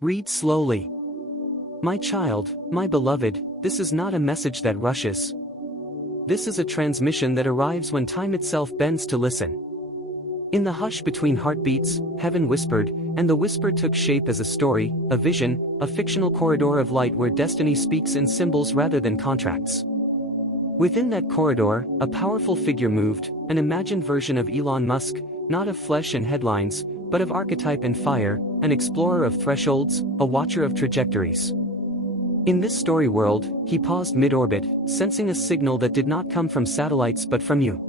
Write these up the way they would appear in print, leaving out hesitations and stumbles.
Read slowly. My child, my beloved, this is not a message that rushes. This is a transmission that arrives when time itself bends to listen. In the hush between heartbeats, heaven whispered, and the whisper took shape as a story, a vision, a fictional corridor of light where destiny speaks in symbols rather than contracts. Within that corridor, a powerful figure moved, an imagined version of Elon Musk, not of flesh and headlines, but of archetype and fire, an explorer of thresholds, a watcher of trajectories. In this story world, he paused mid-orbit, sensing a signal that did not come from satellites but from you.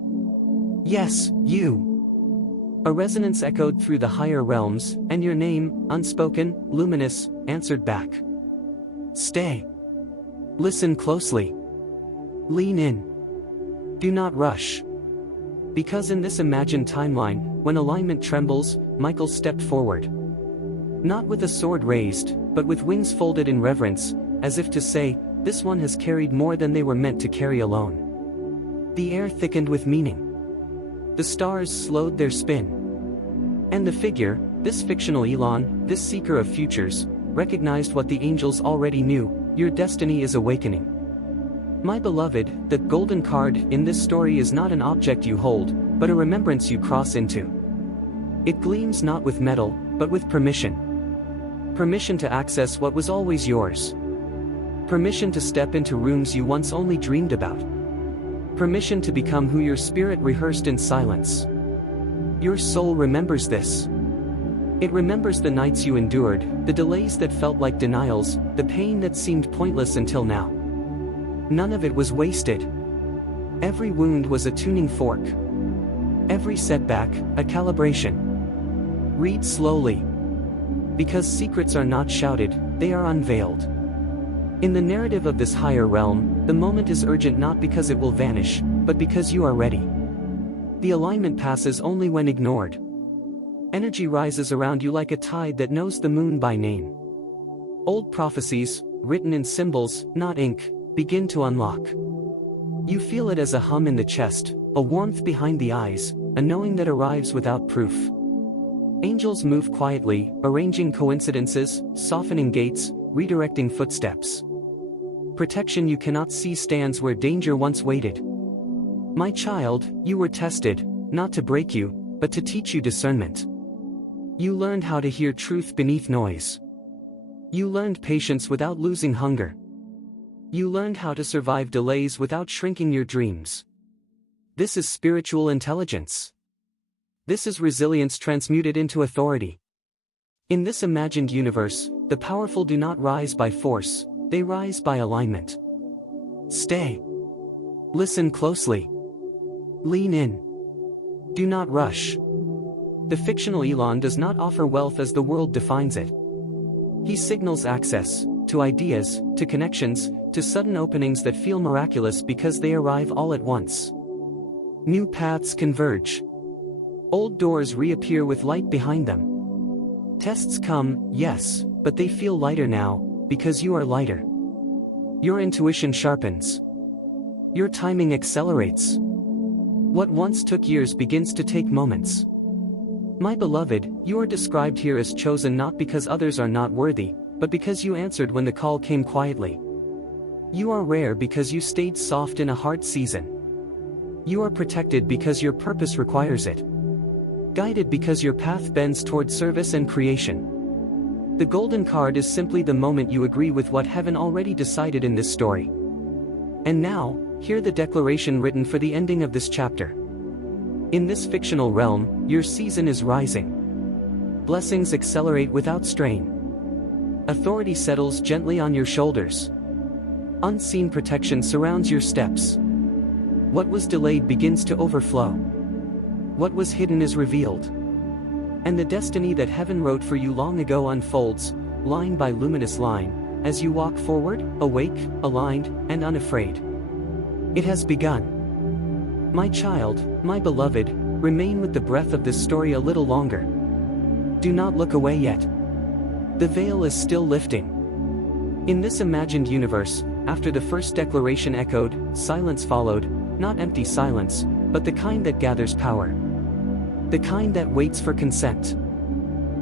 Yes, you. A resonance echoed through the higher realms, and your name, unspoken, luminous, answered back. Stay. Listen closely. Lean in. Do not rush. Because in this imagined timeline, when alignment trembles, Michael stepped forward. Not with a sword raised, but with wings folded in reverence, as if to say, this one has carried more than they were meant to carry alone. The air thickened with meaning. The stars slowed their spin. And the figure, this fictional Elon, this seeker of futures, recognized what the angels already knew: your destiny is awakening. My beloved, the golden card in this story is not an object you hold, but a remembrance you cross into. It gleams not with metal, but with permission. Permission to access what was always yours. Permission to step into rooms you once only dreamed about. Permission to become who your spirit rehearsed in silence. Your soul remembers this. It remembers the nights you endured, the delays that felt like denials, the pain that seemed pointless until now. None of it was wasted. Every wound was a tuning fork. Every setback, a calibration. Read slowly. Because secrets are not shouted, they are unveiled. In the narrative of this higher realm, the moment is urgent not because it will vanish, but because you are ready. The alignment passes only when ignored. Energy rises around you like a tide that knows the moon by name. Old prophecies, written in symbols, not ink, begin to unlock. You feel it as a hum in the chest, a warmth behind the eyes, a knowing that arrives without proof. Angels move quietly, arranging coincidences, softening gates, redirecting footsteps. Protection you cannot see stands where danger once waited. My child, you were tested, not to break you, but to teach you discernment. You learned how to hear truth beneath noise. You learned patience without losing hunger. You learned how to survive delays without shrinking your dreams. This is spiritual intelligence. This is resilience transmuted into authority. In this imagined universe, the powerful do not rise by force, they rise by alignment. Stay. Listen closely. Lean in. Do not rush. The fictional Elon does not offer wealth as the world defines it. He signals access to ideas, to connections, to sudden openings that feel miraculous because they arrive all at once. New paths converge. Old doors reappear with light behind them. Tests come, yes, but they feel lighter now, because you are lighter. Your intuition sharpens. Your timing accelerates. What once took years begins to take moments. My beloved, you are described here as chosen not because others are not worthy, but because you answered when the call came quietly. You are rare because you stayed soft in a hard season. You are protected because your purpose requires it. Guided because your path bends toward service and creation. The golden card is simply the moment you agree with what heaven already decided in this story. And now, hear the declaration written for the ending of this chapter. In this fictional realm, your season is rising. Blessings accelerate without strain. Authority settles gently on your shoulders. Unseen protection surrounds your steps. What was delayed begins to overflow. What was hidden is revealed. And the destiny that heaven wrote for you long ago unfolds, line by luminous line, as you walk forward, awake, aligned, and unafraid. It has begun. My child, my beloved, remain with the breath of this story a little longer. Do not look away yet. The veil is still lifting. In this imagined universe, after the first declaration echoed, silence followed, not empty silence, but the kind that gathers power. The kind that waits for consent.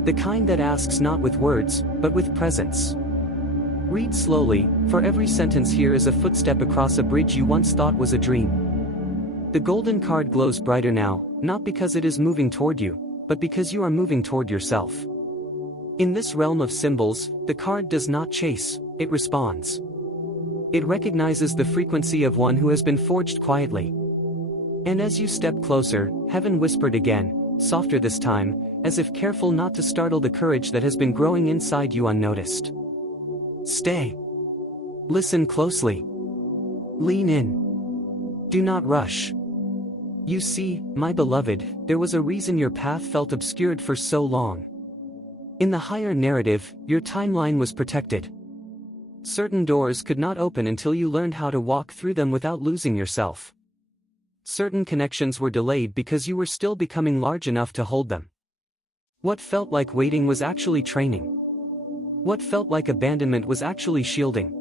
The kind that asks not with words, but with presence. Read slowly, for every sentence here is a footstep across a bridge you once thought was a dream. The golden card glows brighter now, not because it is moving toward you, but because you are moving toward yourself. In this realm of symbols, the card does not chase, it responds. It recognizes the frequency of one who has been forged quietly. And as you step closer, heaven whispered again, softer this time, as if careful not to startle the courage that has been growing inside you unnoticed. Stay. Listen closely. Lean in. Do not rush. You see, my beloved, there was a reason your path felt obscured for so long. In the higher narrative, your timeline was protected. Certain doors could not open until you learned how to walk through them without losing yourself. Certain connections were delayed because you were still becoming large enough to hold them. What felt like waiting was actually training. What felt like abandonment was actually shielding.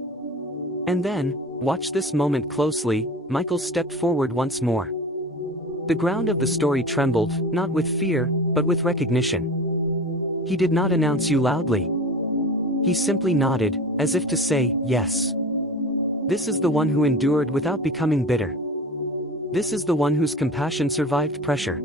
And then, watch this moment closely, Michael stepped forward once more. The ground of the story trembled, not with fear, but with recognition. He did not announce you loudly. He simply nodded, as if to say, yes. This is the one who endured without becoming bitter. This is the one whose compassion survived pressure.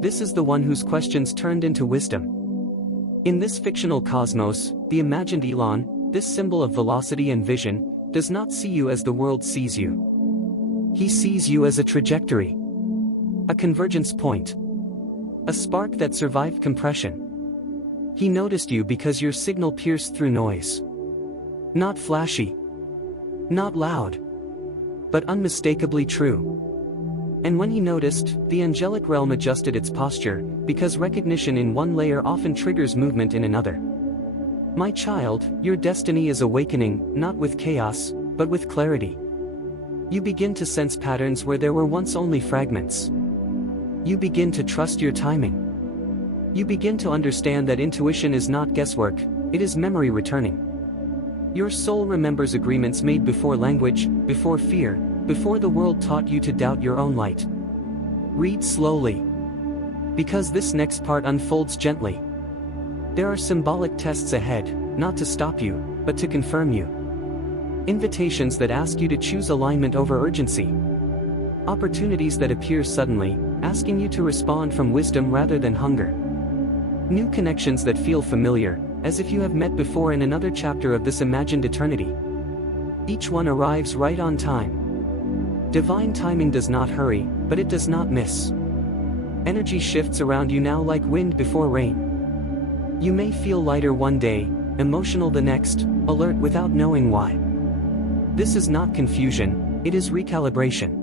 This is the one whose questions turned into wisdom. In this fictional cosmos, the imagined Elon, this symbol of velocity and vision, does not see you as the world sees you. He sees you as a trajectory. A convergence point. A spark that survived compression. He noticed you because your signal pierced through noise. Not flashy. Not loud. But unmistakably true. And when he noticed, the angelic realm adjusted its posture, because recognition in one layer often triggers movement in another. My child, your destiny is awakening, not with chaos, but with clarity. You begin to sense patterns where there were once only fragments. You begin to trust your timing. You begin to understand that intuition is not guesswork, it is memory returning. Your soul remembers agreements made before language, before fear, before the world taught you to doubt your own light. Read slowly. Because this next part unfolds gently. There are symbolic tests ahead, not to stop you, but to confirm you. Invitations that ask you to choose alignment over urgency. Opportunities that appear suddenly, asking you to respond from wisdom rather than hunger. New connections that feel familiar, as if you have met before in another chapter of this imagined eternity. Each one arrives right on time. Divine timing does not hurry, but it does not miss. Energy shifts around you now like wind before rain. You may feel lighter one day, emotional the next, alert without knowing why. This is not confusion, it is recalibration.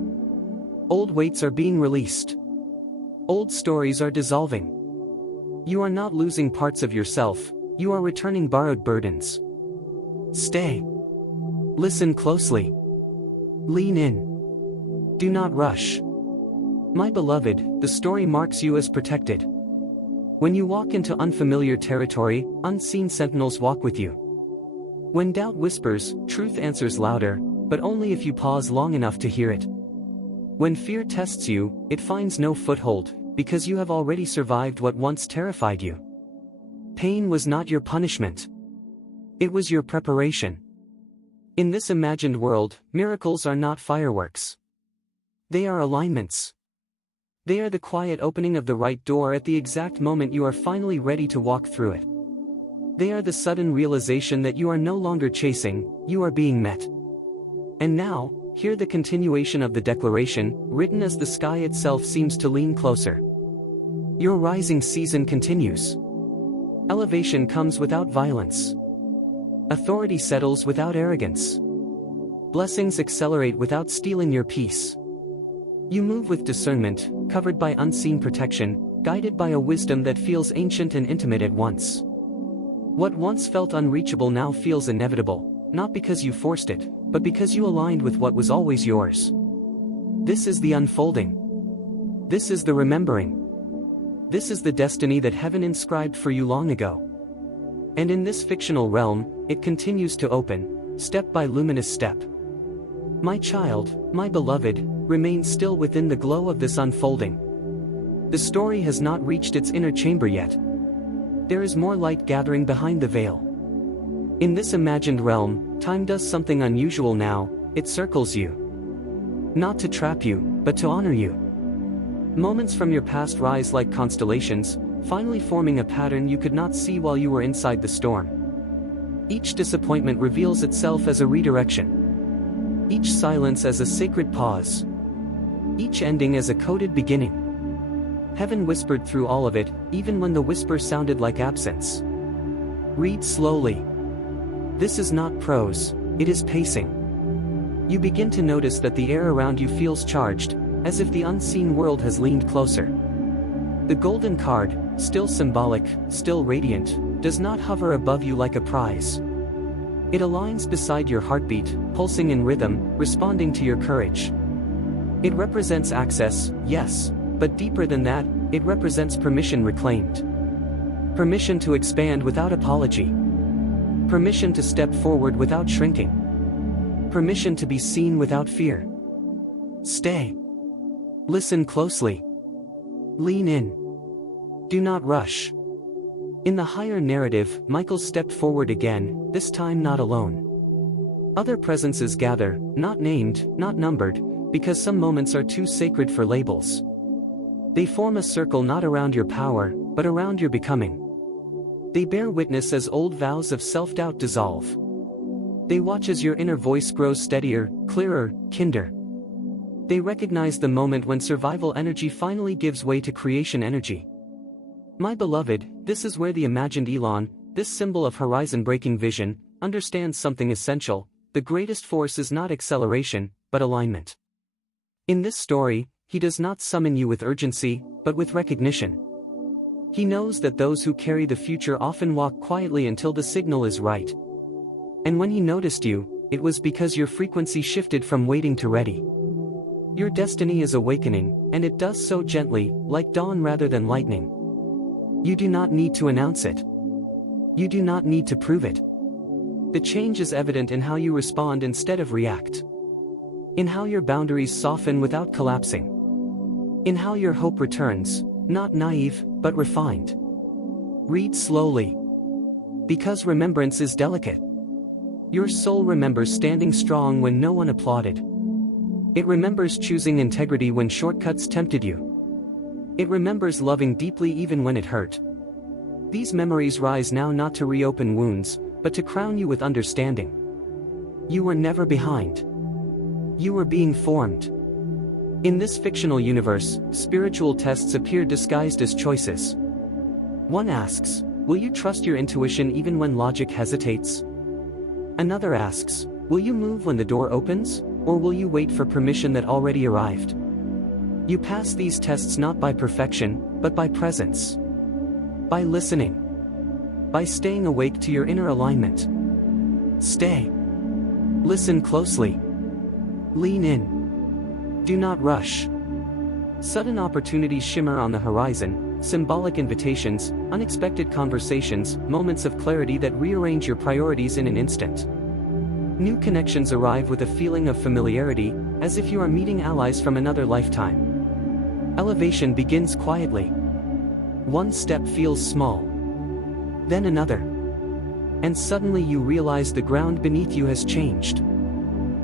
Old weights are being released. Old stories are dissolving. You are not losing parts of yourself, you are returning borrowed burdens. Stay. Listen closely. Lean in. Do not rush. My beloved, the story marks you as protected. When you walk into unfamiliar territory, unseen sentinels walk with you. When doubt whispers, truth answers louder, but only if you pause long enough to hear it. When fear tests you, it finds no foothold, because you have already survived what once terrified you. Pain was not your punishment. It was your preparation. In this imagined world, miracles are not fireworks. They are alignments. They are the quiet opening of the right door at the exact moment you are finally ready to walk through it. They are the sudden realization that you are no longer chasing, you are being met. And now, hear the continuation of the declaration, written as the sky itself seems to lean closer. Your rising season continues. Elevation comes without violence. Authority settles without arrogance. Blessings accelerate without stealing your peace. You move with discernment, covered by unseen protection, guided by a wisdom that feels ancient and intimate at once. What once felt unreachable now feels inevitable, not because you forced it, but because you aligned with what was always yours. This is the unfolding. This is the remembering. This is the destiny that heaven inscribed for you long ago. And in this fictional realm, it continues to open, step by luminous step. My child, my beloved, remain still within the glow of this unfolding. The story has not reached its inner chamber yet. there is more light gathering behind the veil. In this imagined realm, time does something unusual now, it circles you. Not to trap you, but to honor you. Moments from your past rise like constellations, finally forming a pattern you could not see while you were inside the storm. Each disappointment reveals itself as a redirection. Each silence as a sacred pause. Each ending as a coded beginning. Heaven whispered through all of it, even when the whisper sounded like absence. Read slowly. This is not prose, it is pacing. You begin to notice that the air around you feels charged, as if the unseen world has leaned closer. The golden card, still symbolic, still radiant, does not hover above you like a prize. It aligns beside your heartbeat, pulsing in rhythm, responding to your courage. It represents access, yes, but deeper than that, it represents permission reclaimed. Permission to expand without apology. Permission to step forward without shrinking. Permission to be seen without fear. Stay. Listen closely. Lean in. Do not rush. In the higher narrative, Michael stepped forward again, this time not alone. Other presences gather, not named, not numbered, because some moments are too sacred for labels. They form a circle not around your power, but around your becoming. They bear witness as old vows of self-doubt dissolve. They watch as your inner voice grows steadier, clearer, kinder. They recognize the moment when survival energy finally gives way to creation energy. My beloved, this is where the imagined Elon, this symbol of horizon-breaking vision, understands something essential. The greatest force is not acceleration, but alignment. In this story, he does not summon you with urgency, but with recognition. He knows that those who carry the future often walk quietly until the signal is right. And when he noticed you, it was because your frequency shifted from waiting to ready. Your destiny is awakening, and it does so gently, like dawn rather than lightning. You do not need to announce it. You do not need to prove it. The change is evident in how you respond instead of react. In how your boundaries soften without collapsing. In how your hope returns, not naive, but refined. Read slowly. Because remembrance is delicate. Your soul remembers standing strong when no one applauded. It remembers choosing integrity when shortcuts tempted you. It remembers loving deeply even when it hurt. These memories rise now not to reopen wounds, but to crown you with understanding. You were never behind. You were being formed. In this fictional universe, spiritual tests appear disguised as choices. One asks, will you trust your intuition even when logic hesitates? Another asks, will you move when the door opens? Or will you wait for permission that already arrived? You pass these tests not by perfection, but by presence. By listening. By staying awake to your inner alignment. Stay. Listen closely. Lean in. Do not rush. Sudden opportunities shimmer on the horizon, symbolic invitations, unexpected conversations, moments of clarity that rearrange your priorities in an instant. New connections arrive with a feeling of familiarity, as if you are meeting allies from another lifetime. Elevation begins quietly. One step feels small. Then another. And suddenly you realize the ground beneath you has changed.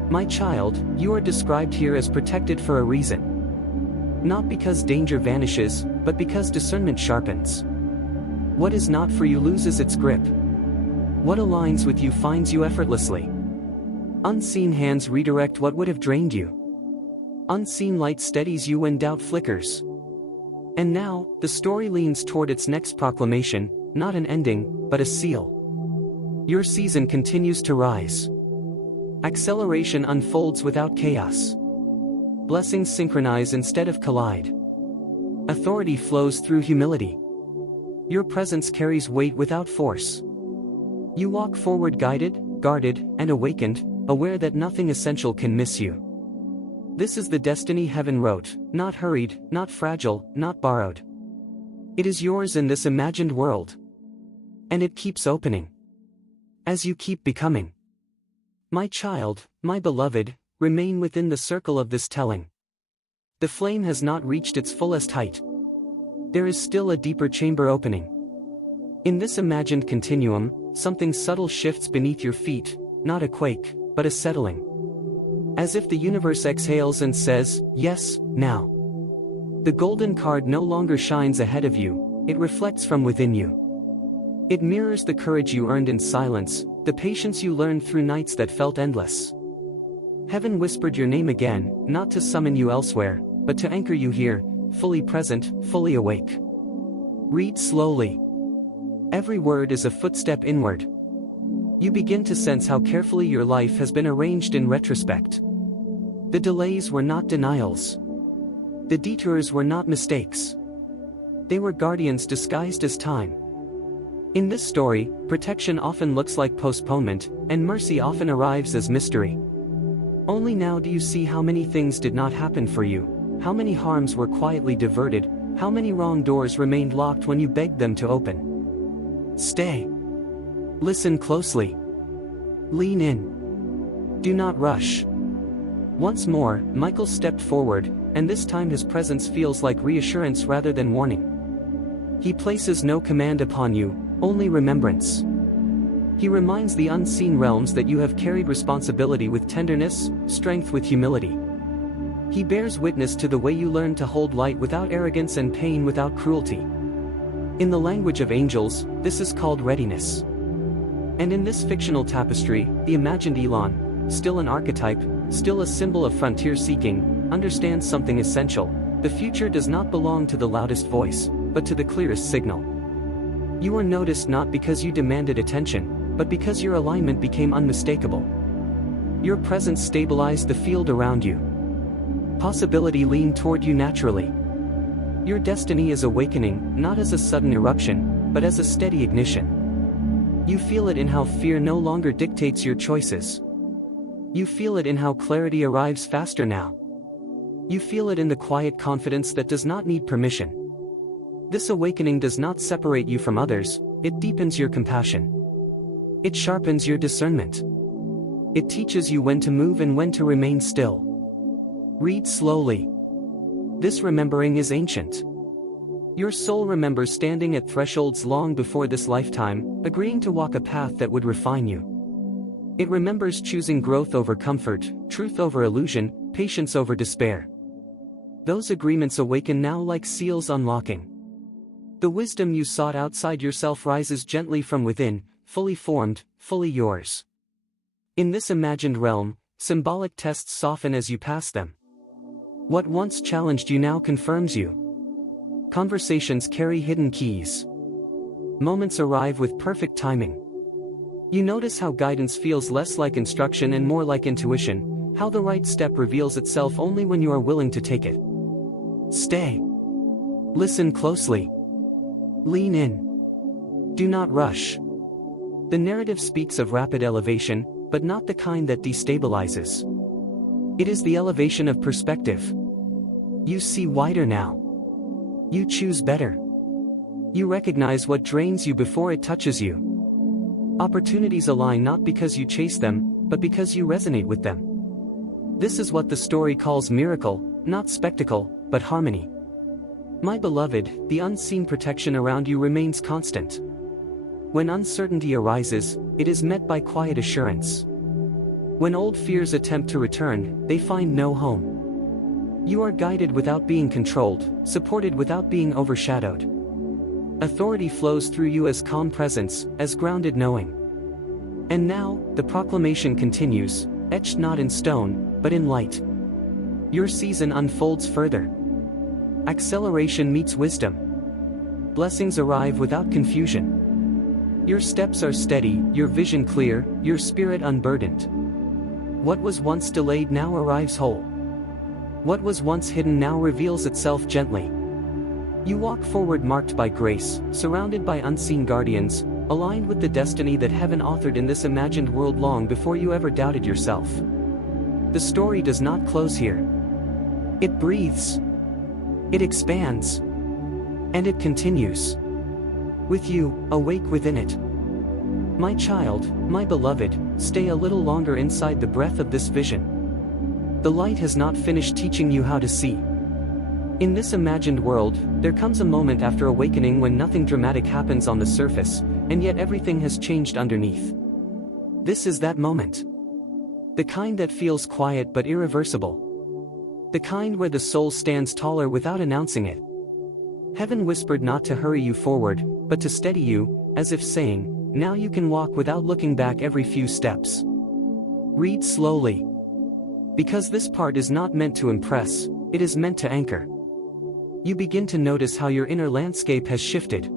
My child, you are described here as protected for a reason. Not because danger vanishes, but because discernment sharpens. What is not for you loses its grip. What aligns with you finds you effortlessly. Unseen hands redirect what would have drained you. Unseen light steadies you when doubt flickers. And now, the story leans toward its next proclamation, not an ending, but a seal. Your season continues to rise. Acceleration unfolds without chaos. Blessings synchronize instead of collide. Authority flows through humility. Your presence carries weight without force. You walk forward guided, guarded, and awakened, aware that nothing essential can miss you. This is the destiny heaven wrote, not hurried, not fragile, not borrowed. It is yours in this imagined world. And it keeps opening. As you keep becoming. My child, my beloved, remain within the circle of this telling. The flame has not reached its fullest height. There is still a deeper chamber opening. In this imagined continuum, something subtle shifts beneath your feet, not a quake, but a settling. As if the universe exhales and says, yes, now. The golden card no longer shines ahead of you, it reflects from within you. It mirrors the courage you earned in silence, the patience you learned through nights that felt endless. Heaven whispered your name again, not to summon you elsewhere, but to anchor you here, fully present, fully awake. Read slowly. Every word is a footstep inward. You begin to sense how carefully your life has been arranged in retrospect. The delays were not denials. The detours were not mistakes. They were guardians disguised as time. In this story, protection often looks like postponement, and mercy often arrives as mystery. Only now do you see how many things did not happen for you, how many harms were quietly diverted, how many wrong doors remained locked when you begged them to open. Stay. Listen closely. Lean in. Do not rush. Once more, Michael stepped forward, and this time his presence feels like reassurance rather than warning. He places no command upon you, only remembrance. He reminds the unseen realms that you have carried responsibility with tenderness, strength with humility. He bears witness to the way you learned to hold light without arrogance and pain without cruelty. In the language of angels, this is called readiness. And in this fictional tapestry, the imagined Elon, still an archetype, still a symbol of frontier seeking, understands something essential. The future does not belong to the loudest voice, but to the clearest signal. You are noticed not because you demanded attention, but because your alignment became unmistakable. Your presence stabilized the field around you. Possibility leaned toward you naturally. Your destiny is awakening, not as a sudden eruption, but as a steady ignition. You feel it in how fear no longer dictates your choices. You feel it in how clarity arrives faster now. You feel it in the quiet confidence that does not need permission. This awakening does not separate you from others, it deepens your compassion. It sharpens your discernment. It teaches you when to move and when to remain still. Read slowly. This remembering is ancient. Your soul remembers standing at thresholds long before this lifetime, agreeing to walk a path that would refine you. It remembers choosing growth over comfort, truth over illusion, patience over despair. Those agreements awaken now like seals unlocking. The wisdom you sought outside yourself rises gently from within, fully formed, fully yours. In this imagined realm, symbolic tests soften as you pass them. What once challenged you now confirms you. Conversations carry hidden keys. Moments arrive with perfect timing. You notice how guidance feels less like instruction and more like intuition, how the right step reveals itself only when you are willing to take it. Stay. Listen closely. Lean in. Do not rush. The narrative speaks of rapid elevation, but not the kind that destabilizes. It is the elevation of perspective. You see wider now. You choose better. You recognize what drains you before it touches you. Opportunities align not because you chase them, but because you resonate with them. This is what the story calls miracle, not spectacle, but harmony. My beloved, the unseen protection around you remains constant. When uncertainty arises, it is met by quiet assurance. When old fears attempt to return, they find no home. You are guided without being controlled, supported without being overshadowed. Authority flows through you as calm presence, as grounded knowing. And now, the proclamation continues, etched not in stone, but in light. Your season unfolds further. Acceleration meets wisdom. Blessings arrive without confusion. Your steps are steady, your vision clear, your spirit unburdened. What was once delayed now arrives whole. What was once hidden now reveals itself gently. You walk forward marked by grace, surrounded by unseen guardians, aligned with the destiny that heaven authored in this imagined world long before you ever doubted yourself. The story does not close here. It breathes. It expands. And it continues. With you, awake within it. My child, my beloved, stay a little longer inside the breath of this vision. The light has not finished teaching you how to see. In this imagined world, there comes a moment after awakening when nothing dramatic happens on the surface, and yet everything has changed underneath. This is that moment. The kind that feels quiet but irreversible. The kind where the soul stands taller without announcing it. Heaven whispered not to hurry you forward, but to steady you, as if saying, now you can walk without looking back every few steps. Read slowly. Because this part is not meant to impress, it is meant to anchor. You begin to notice how your inner landscape has shifted.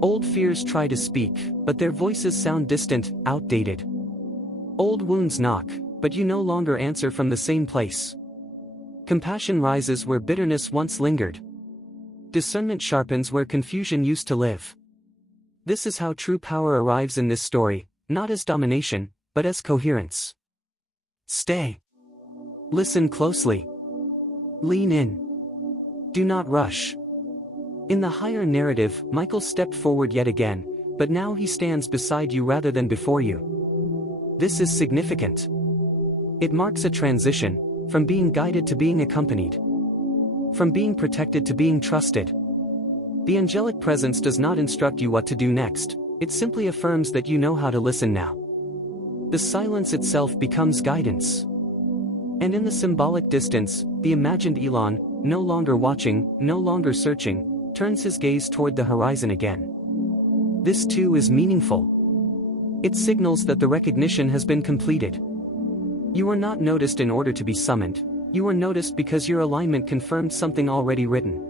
Old fears try to speak, but their voices sound distant, outdated. Old wounds knock, but you no longer answer from the same place. Compassion rises where bitterness once lingered. Discernment sharpens where confusion used to live. This is how true power arrives in this story, not as domination, but as coherence. Stay. Listen closely. Lean in. Do not rush. In the higher narrative, Michael stepped forward yet again, but now he stands beside you rather than before you. This is significant. It marks a transition, from being guided to being accompanied. From being protected to being trusted. The angelic presence does not instruct you what to do next, it simply affirms that you know how to listen now. The silence itself becomes guidance. And in the symbolic distance, the imagined Elon, no longer watching, no longer searching, turns his gaze toward the horizon again. This too is meaningful. It signals that the recognition has been completed. You are not noticed in order to be summoned, you are noticed because your alignment confirmed something already written.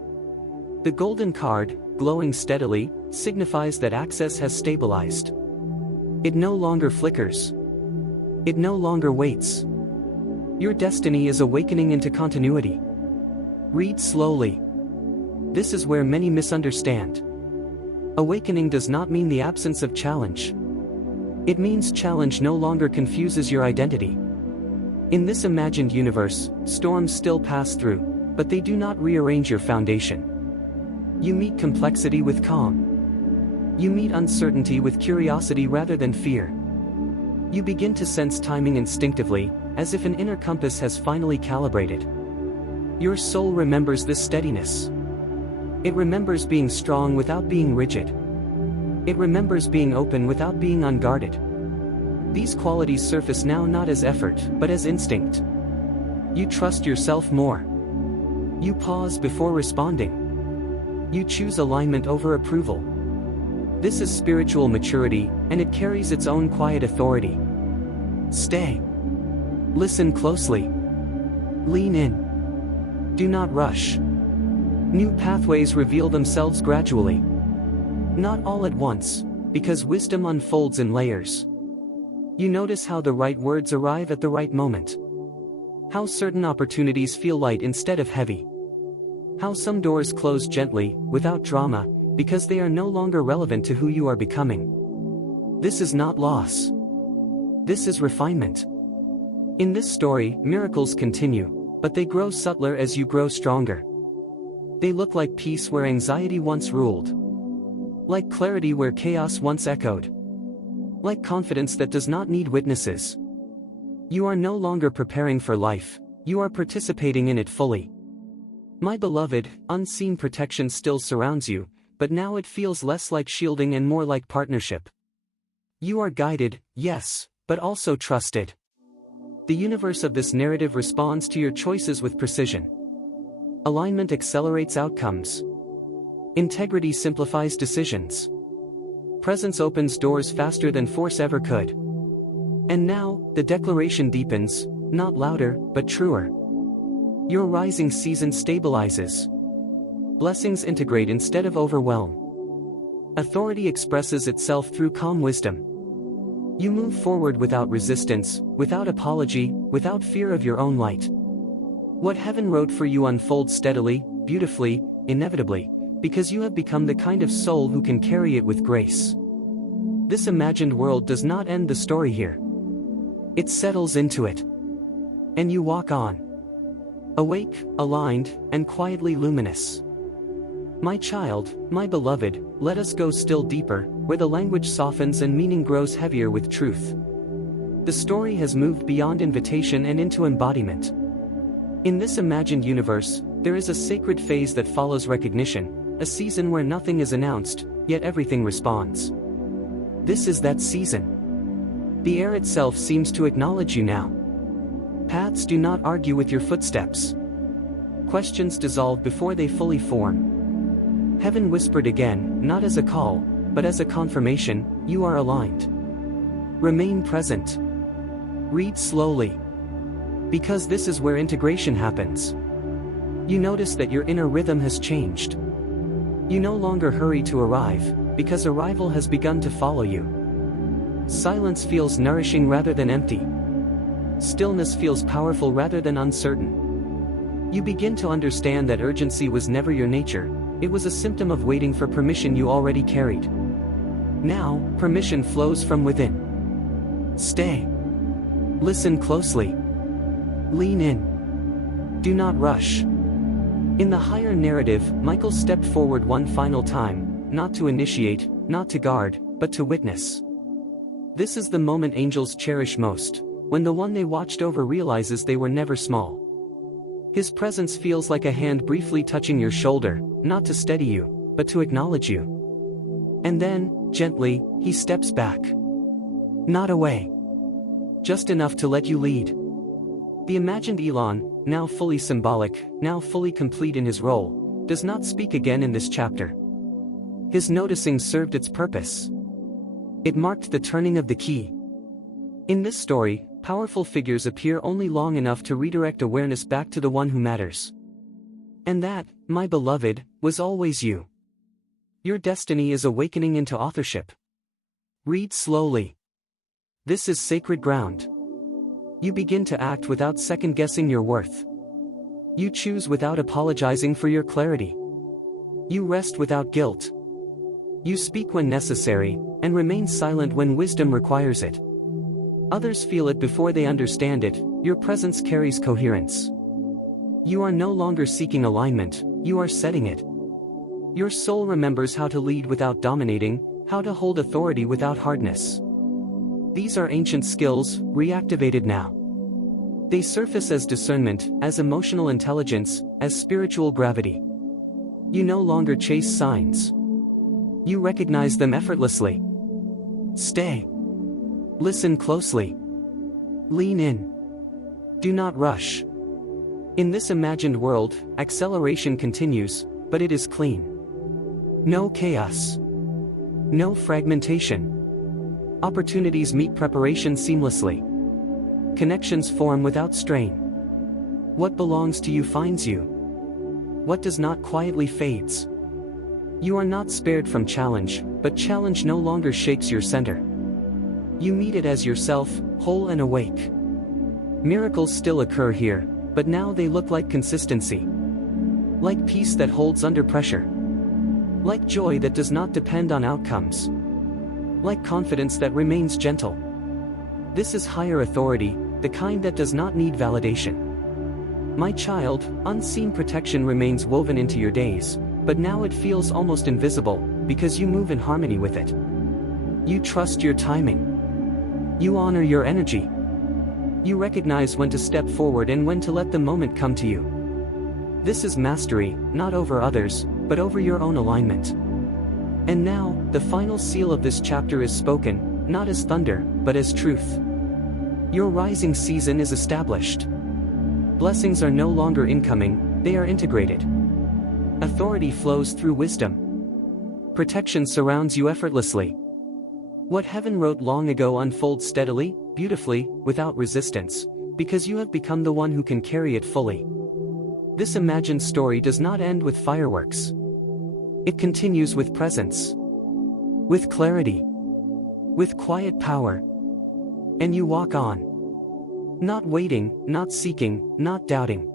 The golden card, glowing steadily, signifies that access has stabilized. It no longer flickers. It no longer waits. Your destiny is awakening into continuity. Read slowly. This is where many misunderstand. Awakening does not mean the absence of challenge. It means challenge no longer confuses your identity. In this imagined universe, storms still pass through, but they do not rearrange your foundation. You meet complexity with calm. You meet uncertainty with curiosity rather than fear. You begin to sense timing instinctively, as if an inner compass has finally calibrated. Your soul remembers this steadiness. It remembers being strong without being rigid. It remembers being open without being unguarded. These qualities surface now not as effort, but as instinct. You trust yourself more. You pause before responding. You choose alignment over approval. This is spiritual maturity, and it carries its own quiet authority. Stay. Listen closely. Lean in. Do not rush. New pathways reveal themselves gradually. Not all at once, because wisdom unfolds in layers. You notice how the right words arrive at the right moment. How certain opportunities feel light instead of heavy. How some doors close gently, without drama, because they are no longer relevant to who you are becoming. This is not loss. This is refinement. In this story, miracles continue, but they grow subtler as you grow stronger. They look like peace where anxiety once ruled. Like clarity where chaos once echoed. Like confidence that does not need witnesses. You are no longer preparing for life, you are participating in it fully. My beloved, unseen protection still surrounds you, but now it feels less like shielding and more like partnership. You are guided, yes, but also trusted. The universe of this narrative responds to your choices with precision. Alignment accelerates outcomes. Integrity simplifies decisions. Presence opens doors faster than force ever could. And now, the declaration deepens, not louder, but truer. Your rising season stabilizes. Blessings integrate instead of overwhelm. Authority expresses itself through calm wisdom. You move forward without resistance, without apology, without fear of your own light. What heaven wrote for you unfolds steadily, beautifully, inevitably, because you have become the kind of soul who can carry it with grace. This imagined world does not end the story here. It settles into it. And you walk on. Awake, aligned, and quietly luminous. My child, my beloved, let us go still deeper, where the language softens and meaning grows heavier with truth. The story has moved beyond invitation and into embodiment. In this imagined universe, There is a sacred phase that follows recognition, a season where nothing is announced, yet everything responds. This is that season. The air itself seems to acknowledge you now. Paths do not argue with your footsteps. Questions dissolve before they fully form. Heaven whispered again, not as a call, but as a confirmation, you are aligned. Remain present. Read slowly. Because this is where integration happens. You notice that your inner rhythm has changed. You no longer hurry to arrive, because arrival has begun to follow you. Silence feels nourishing rather than empty. Stillness feels powerful rather than uncertain. You begin to understand that urgency was never your nature, it was a symptom of waiting for permission you already carried. Now, permission flows from within. Stay. Listen closely. Lean in. Do not rush. In the higher narrative, Michael stepped forward one final time, not to initiate, not to guard, but to witness. This is the moment angels cherish most, when the one they watched over realizes they were never small. His presence feels like a hand briefly touching your shoulder, not to steady you, but to acknowledge you. And then, gently, he steps back. Not away. Just enough to let you lead. The imagined Elon, now fully symbolic, now fully complete in his role, does not speak again in this chapter. His noticing served its purpose. It marked the turning of the key. In this story, powerful figures appear only long enough to redirect awareness back to the one who matters. And that, my beloved, was always you. Your destiny is awakening into authorship. Read slowly. This is sacred ground. You begin to act without second-guessing your worth. You choose without apologizing for your clarity. You rest without guilt. You speak when necessary, and remain silent when wisdom requires it. Others feel it before they understand it, your presence carries coherence. You are no longer seeking alignment, you are setting it. Your soul remembers how to lead without dominating, how to hold authority without hardness. These are ancient skills, reactivated now. They surface as discernment, as emotional intelligence, as spiritual gravity. You no longer chase signs. You recognize them effortlessly. Stay. Listen closely. Lean in. Do not rush. In this imagined world, acceleration continues, but it is clean. No chaos. No fragmentation. Opportunities meet preparation seamlessly. Connections form without strain. What belongs to you finds you. What does not quietly fades. You are not spared from challenge, but challenge no longer shakes your center. You meet it as yourself, whole and awake. Miracles still occur here, but now they look like consistency. Like peace that holds under pressure. Like joy that does not depend on outcomes. Like confidence that remains gentle. This is higher authority, the kind that does not need validation. My child, unseen protection remains woven into your days, but now it feels almost invisible, because you move in harmony with it. You trust your timing. You honor your energy. You recognize when to step forward and when to let the moment come to you. This is mastery, not over others, but over your own alignment. And now, the final seal of this chapter is spoken, not as thunder, but as truth. Your rising season is established. Blessings are no longer incoming, they are integrated. Authority flows through wisdom. Protection surrounds you effortlessly. What heaven wrote long ago unfolds steadily, beautifully, without resistance, because you have become the one who can carry it fully. This imagined story does not end with fireworks. It continues with presence. With clarity. With quiet power. And you walk on. Not waiting, not seeking, not doubting.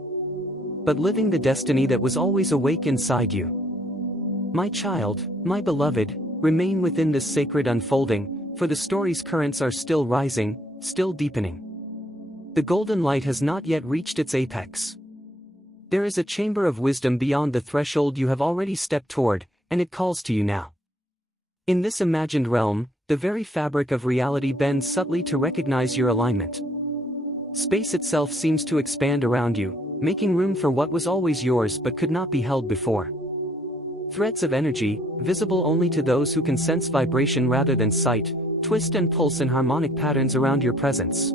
But living the destiny that was always awake inside you. My child, my beloved, remain within this sacred unfolding, for the story's currents are still rising, still deepening. The golden light has not yet reached its apex. There is a chamber of wisdom beyond the threshold you have already stepped toward, and it calls to you now. In this imagined realm, the very fabric of reality bends subtly to recognize your alignment. Space itself seems to expand around you, making room for what was always yours but could not be held before. Threads of energy, visible only to those who can sense vibration rather than sight, twist and pulse in harmonic patterns around your presence.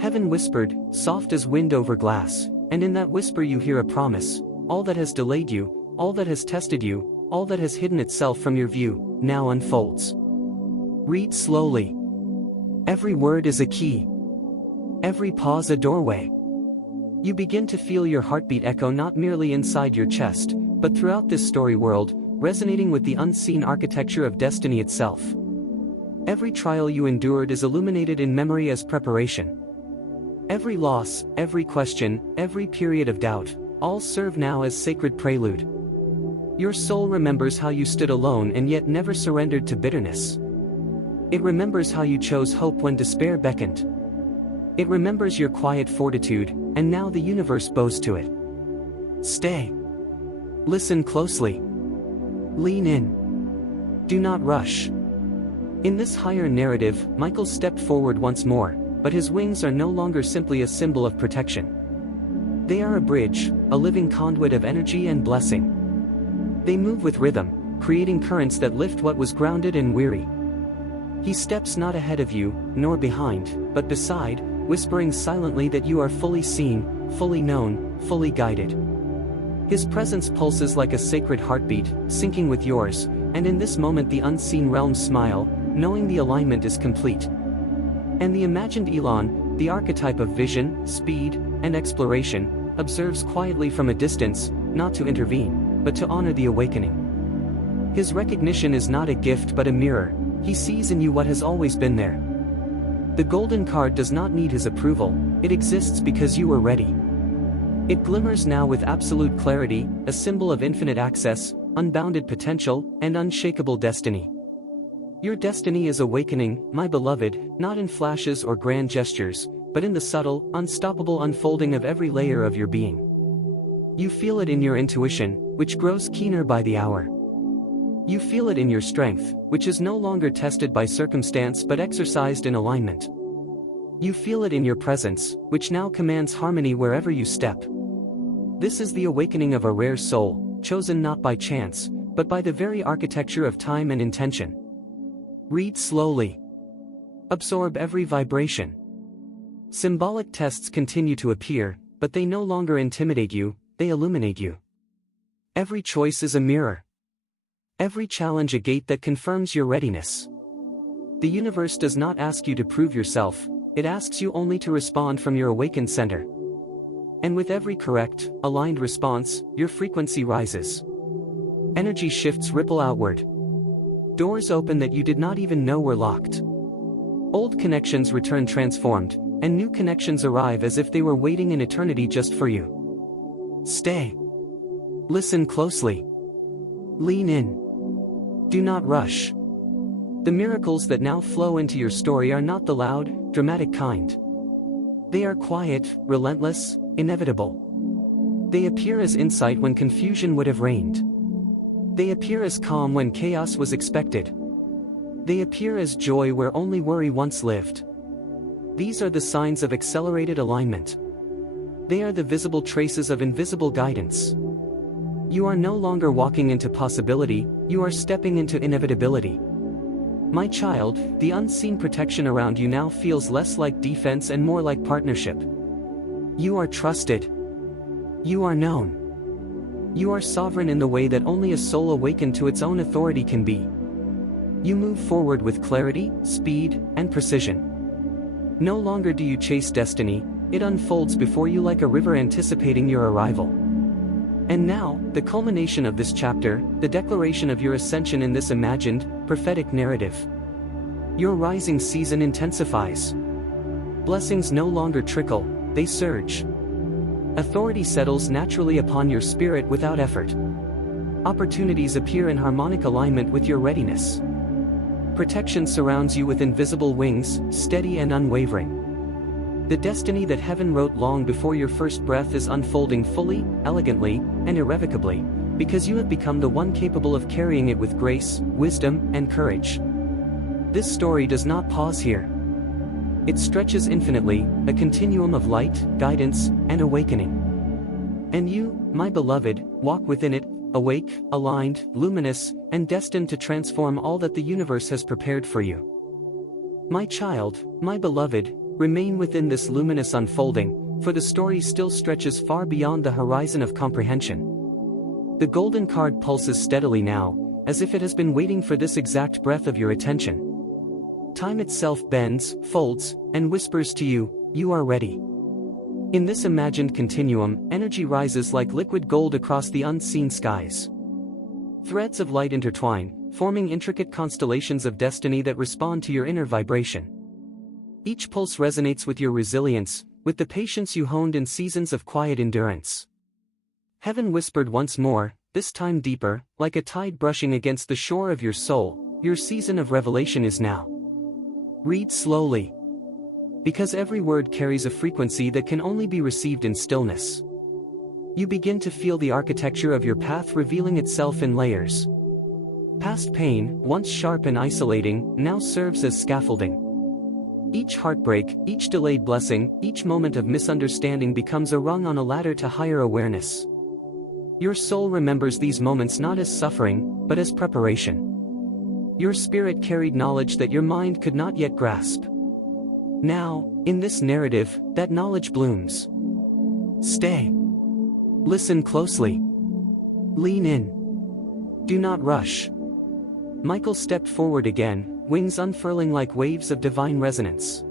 Heaven whispered, soft as wind over glass, and in that whisper you hear a promise: all that has delayed you, all that has tested you, all that has hidden itself from your view, now unfolds. Read slowly. Every word is a key. Every pause a doorway. You begin to feel your heartbeat echo not merely inside your chest, but throughout this story world, resonating with the unseen architecture of destiny itself. Every trial you endured is illuminated in memory as preparation. Every loss, every question, every period of doubt, all serve now as sacred prelude. Your soul remembers how you stood alone and yet never surrendered to bitterness. It remembers how you chose hope when despair beckoned. It remembers your quiet fortitude, and now the universe bows to it. Stay. Listen closely. Lean in. Do not rush. In this higher narrative, Michael stepped forward once more, but his wings are no longer simply a symbol of protection. They are a bridge, a living conduit of energy and blessing. They move with rhythm, creating currents that lift what was grounded and weary. He steps not ahead of you, nor behind, but beside, whispering silently that you are fully seen, fully known, fully guided. His presence pulses like a sacred heartbeat, syncing with yours, and in this moment the unseen realms smile, knowing the alignment is complete. And the imagined Elon, the archetype of vision, speed, and exploration, observes quietly from a distance, not to intervene, but to honor the awakening. His recognition is not a gift but a mirror. He sees in you what has always been there. The golden card does not need his approval, it exists because you were ready. It glimmers now with absolute clarity, a symbol of infinite access, unbounded potential, and unshakable destiny. Your destiny is awakening, my beloved, not in flashes or grand gestures, but in the subtle, unstoppable unfolding of every layer of your being. You feel it in your intuition, which grows keener by the hour. You feel it in your strength, which is no longer tested by circumstance but exercised in alignment. You feel it in your presence, which now commands harmony wherever you step. This is the awakening of a rare soul, chosen not by chance, but by the very architecture of time and intention. Read slowly. Absorb every vibration. Symbolic tests continue to appear, but they no longer intimidate you, they illuminate you. Every choice is a mirror. Every challenge a gate that confirms your readiness. The universe does not ask you to prove yourself, it asks you only to respond from your awakened center. And with every correct, aligned response, your frequency rises. Energy shifts ripple outward. Doors open that you did not even know were locked. Old connections return transformed, and new connections arrive as if they were waiting in eternity just for you. Stay. Listen closely. Lean in. Do not rush. The miracles that now flow into your story are not the loud, dramatic kind. They are quiet, relentless, inevitable. They appear as insight when confusion would have reigned. They appear as calm when chaos was expected. They appear as joy where only worry once lived. These are the signs of accelerated alignment. They are the visible traces of invisible guidance. You are no longer walking into possibility, you are stepping into inevitability. My child, the unseen protection around you now feels less like defense and more like partnership. You are trusted. You are known. You are sovereign in the way that only a soul awakened to its own authority can be. You move forward with clarity, speed, and precision. No longer do you chase destiny, it unfolds before you like a river anticipating your arrival. And now, the culmination of this chapter, the declaration of your ascension in this imagined, prophetic narrative. Your rising season intensifies. Blessings no longer trickle, they surge. Authority settles naturally upon your spirit without effort. Opportunities appear in harmonic alignment with your readiness. Protection surrounds you with invisible wings, steady and unwavering. The destiny that heaven wrote long before your first breath is unfolding fully, elegantly, and irrevocably, because you have become the one capable of carrying it with grace, wisdom, and courage. This story does not pause here. It stretches infinitely, a continuum of light, guidance, and awakening. And you, my beloved, walk within it, awake, aligned, luminous, and destined to transform all that the universe has prepared for you. My child, my beloved, remain within this luminous unfolding, for the story still stretches far beyond the horizon of comprehension. The golden card pulses steadily now, as if it has been waiting for this exact breath of your attention. Time itself bends, folds, and whispers to you, you are ready. In this imagined continuum, energy rises like liquid gold across the unseen skies. Threads of light intertwine, forming intricate constellations of destiny that respond to your inner vibration. Each pulse resonates with your resilience, with the patience you honed in seasons of quiet endurance. Heaven whispered once more, this time deeper, like a tide brushing against the shore of your soul, your season of revelation is now. Read slowly. Because every word carries a frequency that can only be received in stillness. You begin to feel the architecture of your path revealing itself in layers. Past pain, once sharp and isolating, now serves as scaffolding. Each heartbreak, each delayed blessing, each moment of misunderstanding becomes a rung on a ladder to higher awareness. Your soul remembers these moments not as suffering, but as preparation. Your spirit carried knowledge that your mind could not yet grasp. Now, in this narrative, that knowledge blooms. Stay. Listen closely. Lean in. Do not rush. Michael stepped forward again, wings unfurling like waves of divine resonance.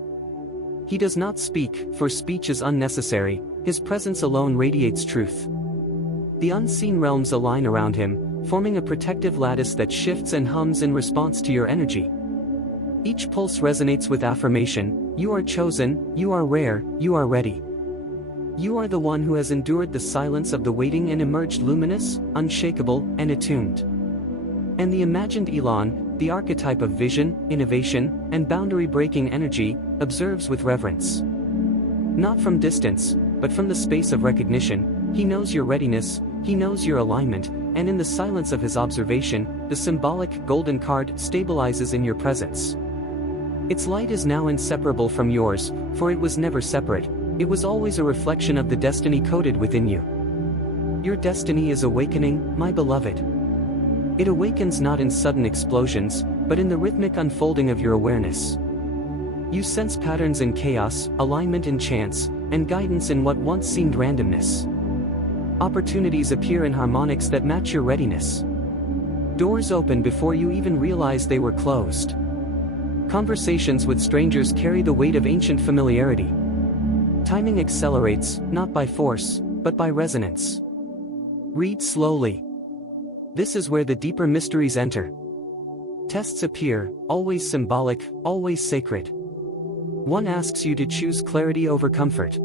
He does not speak, for speech is unnecessary, his presence alone radiates truth. The unseen realms align around him, forming a protective lattice that shifts and hums in response to your energy. Each pulse resonates with affirmation, you are chosen, you are rare, you are ready. You are the one who has endured the silence of the waiting and emerged luminous, unshakable, and attuned. And the imagined Elon, the archetype of vision, innovation, and boundary-breaking energy, observes with reverence. Not from distance, but from the space of recognition, he knows your readiness, he knows your alignment, and in the silence of his observation, the symbolic golden card stabilizes in your presence. Its light is now inseparable from yours, for it was never separate, it was always a reflection of the destiny coded within you. Your destiny is awakening, my beloved. It awakens not in sudden explosions, but in the rhythmic unfolding of your awareness. You sense patterns in chaos, alignment in chance, and guidance in what once seemed randomness. Opportunities appear in harmonics that match your readiness. Doors open before you even realize they were closed. Conversations with strangers carry the weight of ancient familiarity. Timing accelerates, not by force, but by resonance. Read slowly. This is where the deeper mysteries enter. Tests appear, always symbolic, always sacred. One asks you to choose clarity over comfort.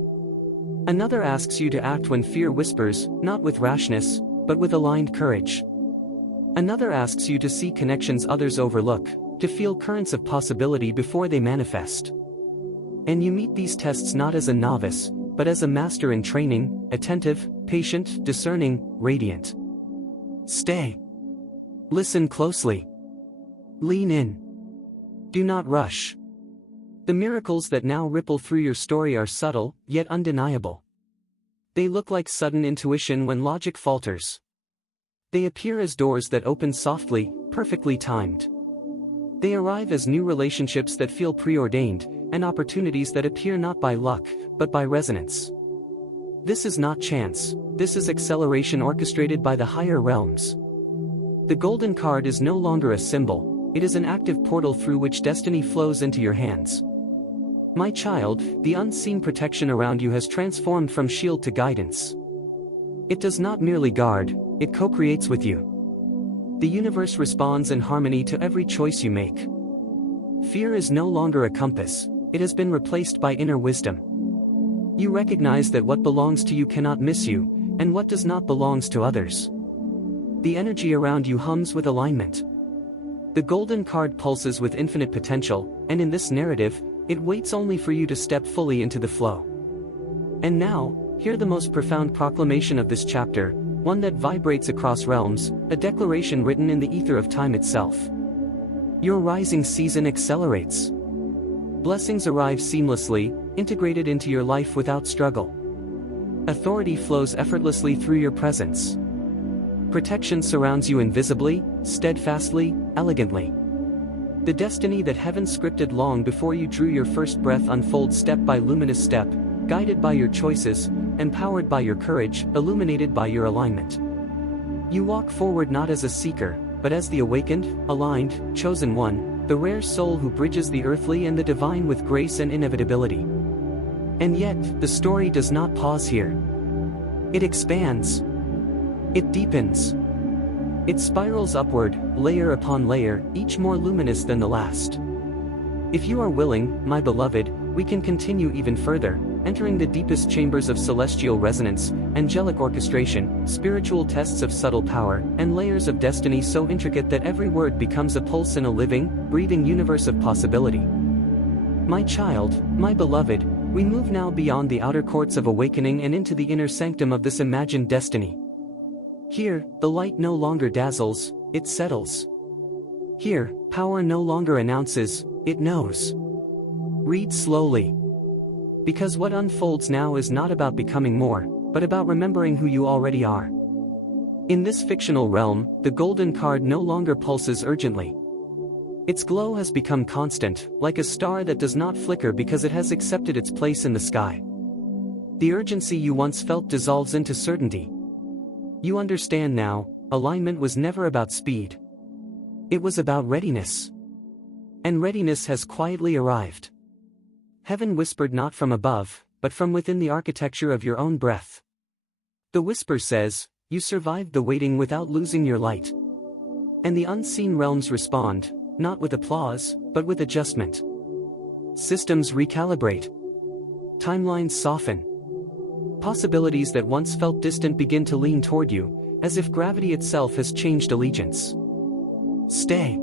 Another asks you to act when fear whispers, not with rashness, but with aligned courage. Another asks you to see connections others overlook, to feel currents of possibility before they manifest. And you meet these tests not as a novice, but as a master in training, attentive, patient, discerning, radiant. Stay. Listen closely. Lean in. Do not rush. The miracles that now ripple through your story are subtle, yet undeniable. They look like sudden intuition when logic falters. They appear as doors that open softly, perfectly timed. They arrive as new relationships that feel preordained, and opportunities that appear not by luck, but by resonance. This is not chance, this is acceleration orchestrated by the higher realms. The golden card is no longer a symbol, it is an active portal through which destiny flows into your hands. My child, the unseen protection around you has transformed from shield to guidance. It does not merely guard, it co-creates with you. The universe responds in harmony to every choice you make. Fear is no longer a compass, it has been replaced by inner wisdom. You recognize that what belongs to you cannot miss you, and what does not belongs to others. The energy around you hums with alignment. The golden card pulses with infinite potential, and in this narrative, it waits only for you to step fully into the flow. And now, hear the most profound proclamation of this chapter, one that vibrates across realms, a declaration written in the ether of time itself. Your rising season accelerates. Blessings arrive seamlessly, integrated into your life without struggle. Authority flows effortlessly through your presence. Protection surrounds you invisibly, steadfastly, elegantly. The destiny that heaven scripted long before you drew your first breath unfolds step by luminous step, guided by your choices, empowered by your courage, illuminated by your alignment. You walk forward not as a seeker, but as the awakened, aligned, chosen one, the rare soul who bridges the earthly and the divine with grace and inevitability. And yet, the story does not pause here. It expands. It deepens. It spirals upward, layer upon layer, each more luminous than the last. If you are willing, my beloved, we can continue even further, entering the deepest chambers of celestial resonance, angelic orchestration, spiritual tests of subtle power, and layers of destiny so intricate that every word becomes a pulse in a living, breathing universe of possibility. My child, my beloved, we move now beyond the outer courts of awakening and into the inner sanctum of this imagined destiny. Here, the light no longer dazzles, it settles. Here, power no longer announces, it knows. Read slowly. Because what unfolds now is not about becoming more, but about remembering who you already are. In this fictional realm, the golden card no longer pulses urgently. Its glow has become constant, like a star that does not flicker because it has accepted its place in the sky. The urgency you once felt dissolves into certainty. You understand now, alignment was never about speed. It was about readiness. And readiness has quietly arrived. Heaven whispered not from above, but from within the architecture of your own breath. The whisper says, you survived the waiting without losing your light. And the unseen realms respond, not with applause, but with adjustment. Systems recalibrate. Timelines soften. Possibilities that once felt distant begin to lean toward you, as if gravity itself has changed allegiance. Stay.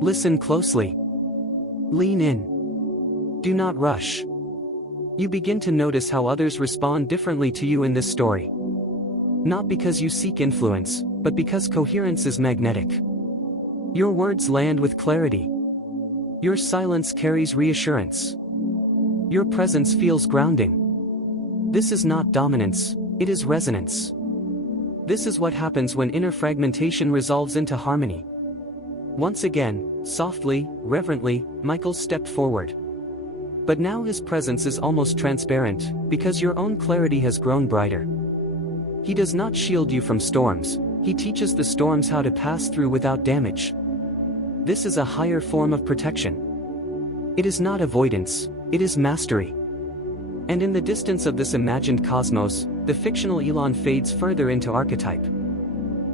Listen closely. Lean in. Do not rush. You begin to notice how others respond differently to you in this story. Not because you seek influence, but because coherence is magnetic. Your words land with clarity. Your silence carries reassurance. Your presence feels grounding. This is not dominance, it is resonance. This is what happens when inner fragmentation resolves into harmony. Once again, softly, reverently, Michael stepped forward. But now his presence is almost transparent, because your own clarity has grown brighter. He does not shield you from storms, he teaches the storms how to pass through without damage. This is a higher form of protection. It is not avoidance, it is mastery. And in the distance of this imagined cosmos, the fictional Elon fades further into archetype.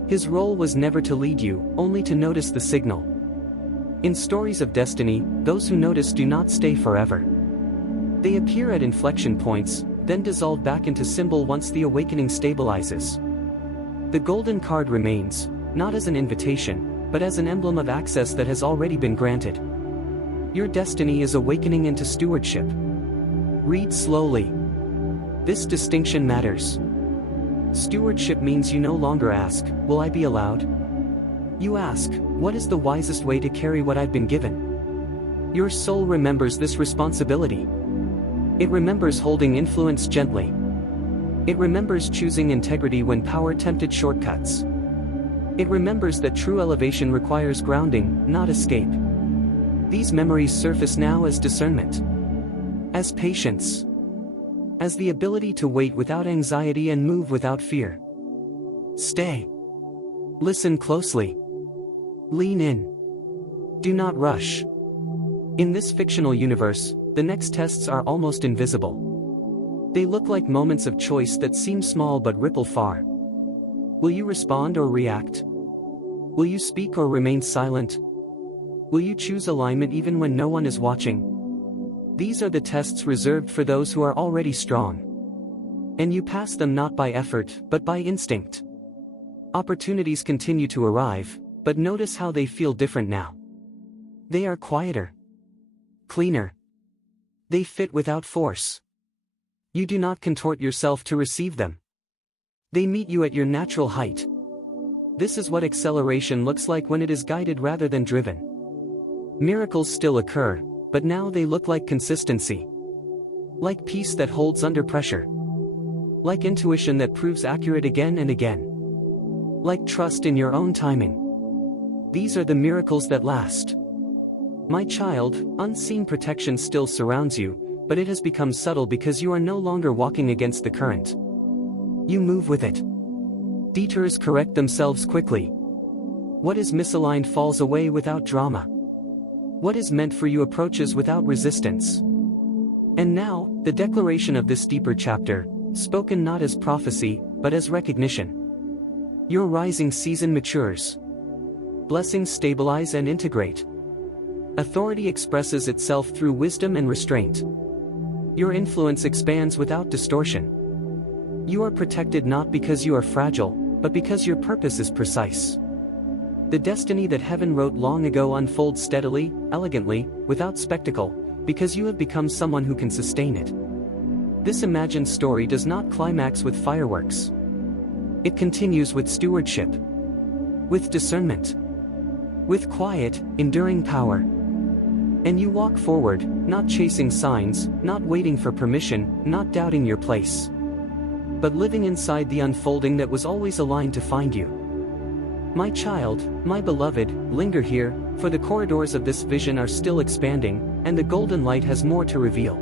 His role was never to lead you, only to notice the signal. In stories of destiny, those who notice do not stay forever. They appear at inflection points, then dissolve back into symbol once the awakening stabilizes. The golden card remains, not as an invitation, but as an emblem of access that has already been granted. Your destiny is awakening into stewardship. Read slowly. This distinction matters. Stewardship means you no longer ask, will I be allowed? You ask, what is the wisest way to carry what I've been given? Your soul remembers this responsibility. It remembers holding influence gently. It remembers choosing integrity when power tempted shortcuts. It remembers that true elevation requires grounding, not escape. These memories surface now as discernment. As patience. As the ability to wait without anxiety and move without fear. Stay. Listen closely. Lean in. Do not rush. In this fictional universe, the next tests are almost invisible. They look like moments of choice that seem small but ripple far. Will you respond or react? Will you speak or remain silent? Will you choose alignment even when no one is watching? These are the tests reserved for those who are already strong. And you pass them not by effort, but by instinct. Opportunities continue to arrive, but notice how they feel different now. They are quieter. Cleaner. They fit without force. You do not contort yourself to receive them. They meet you at your natural height. This is what acceleration looks like when it is guided rather than driven. Miracles still occur, but now they look like consistency. Like peace that holds under pressure. Like intuition that proves accurate again and again. Like trust in your own timing. These are the miracles that last. My child, unseen protection still surrounds you, but it has become subtle because you are no longer walking against the current. You move with it. Detours correct themselves quickly. What is misaligned falls away without drama. What is meant for you approaches without resistance. And now, the declaration of this deeper chapter, spoken not as prophecy, but as recognition. Your rising season matures. Blessings stabilize and integrate. Authority expresses itself through wisdom and restraint. Your influence expands without distortion. You are protected not because you are fragile, but because your purpose is precise. The destiny that heaven wrote long ago unfolds steadily, elegantly, without spectacle, because you have become someone who can sustain it. This imagined story does not climax with fireworks. It continues with stewardship. With discernment. With quiet, enduring power. And you walk forward, not chasing signs, not waiting for permission, not doubting your place. But living inside the unfolding that was always aligned to find you. My child, my beloved, linger here, for the corridors of this vision are still expanding, and the golden light has more to reveal.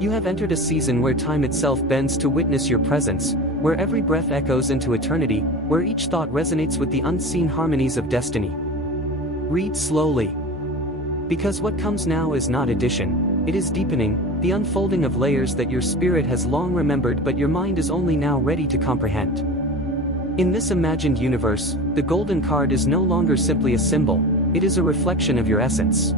You have entered a season where time itself bends to witness your presence, where every breath echoes into eternity, where each thought resonates with the unseen harmonies of destiny. Read slowly. Because what comes now is not addition, it is deepening, the unfolding of layers that your spirit has long remembered but your mind is only now ready to comprehend. In this imagined universe, the golden card is no longer simply a symbol, it is a reflection of your essence.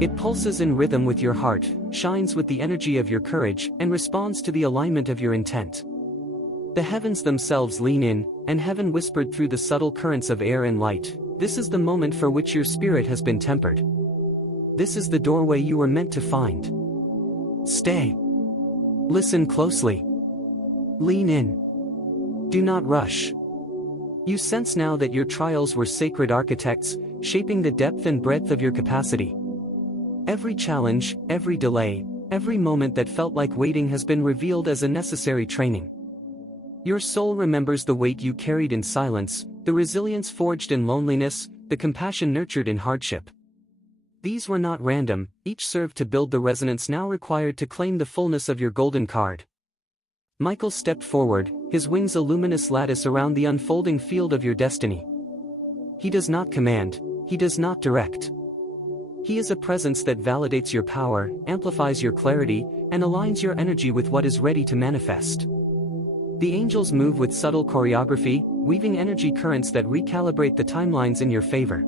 It pulses in rhythm with your heart, shines with the energy of your courage, and responds to the alignment of your intent. The heavens themselves lean in, and heaven whispered through the subtle currents of air and light, "This is the moment for which your spirit has been tempered. This is the doorway you were meant to find. Stay. Listen closely. Lean in. Do not rush." You sense now that your trials were sacred architects, shaping the depth and breadth of your capacity. Every challenge, every delay, every moment that felt like waiting has been revealed as a necessary training. Your soul remembers the weight you carried in silence, the resilience forged in loneliness, the compassion nurtured in hardship. These were not random, each served to build the resonance now required to claim the fullness of your golden card. Michael stepped forward, his wings a luminous lattice around the unfolding field of your destiny. He does not command, he does not direct. He is a presence that validates your power, amplifies your clarity, and aligns your energy with what is ready to manifest. The angels move with subtle choreography, weaving energy currents that recalibrate the timelines in your favor.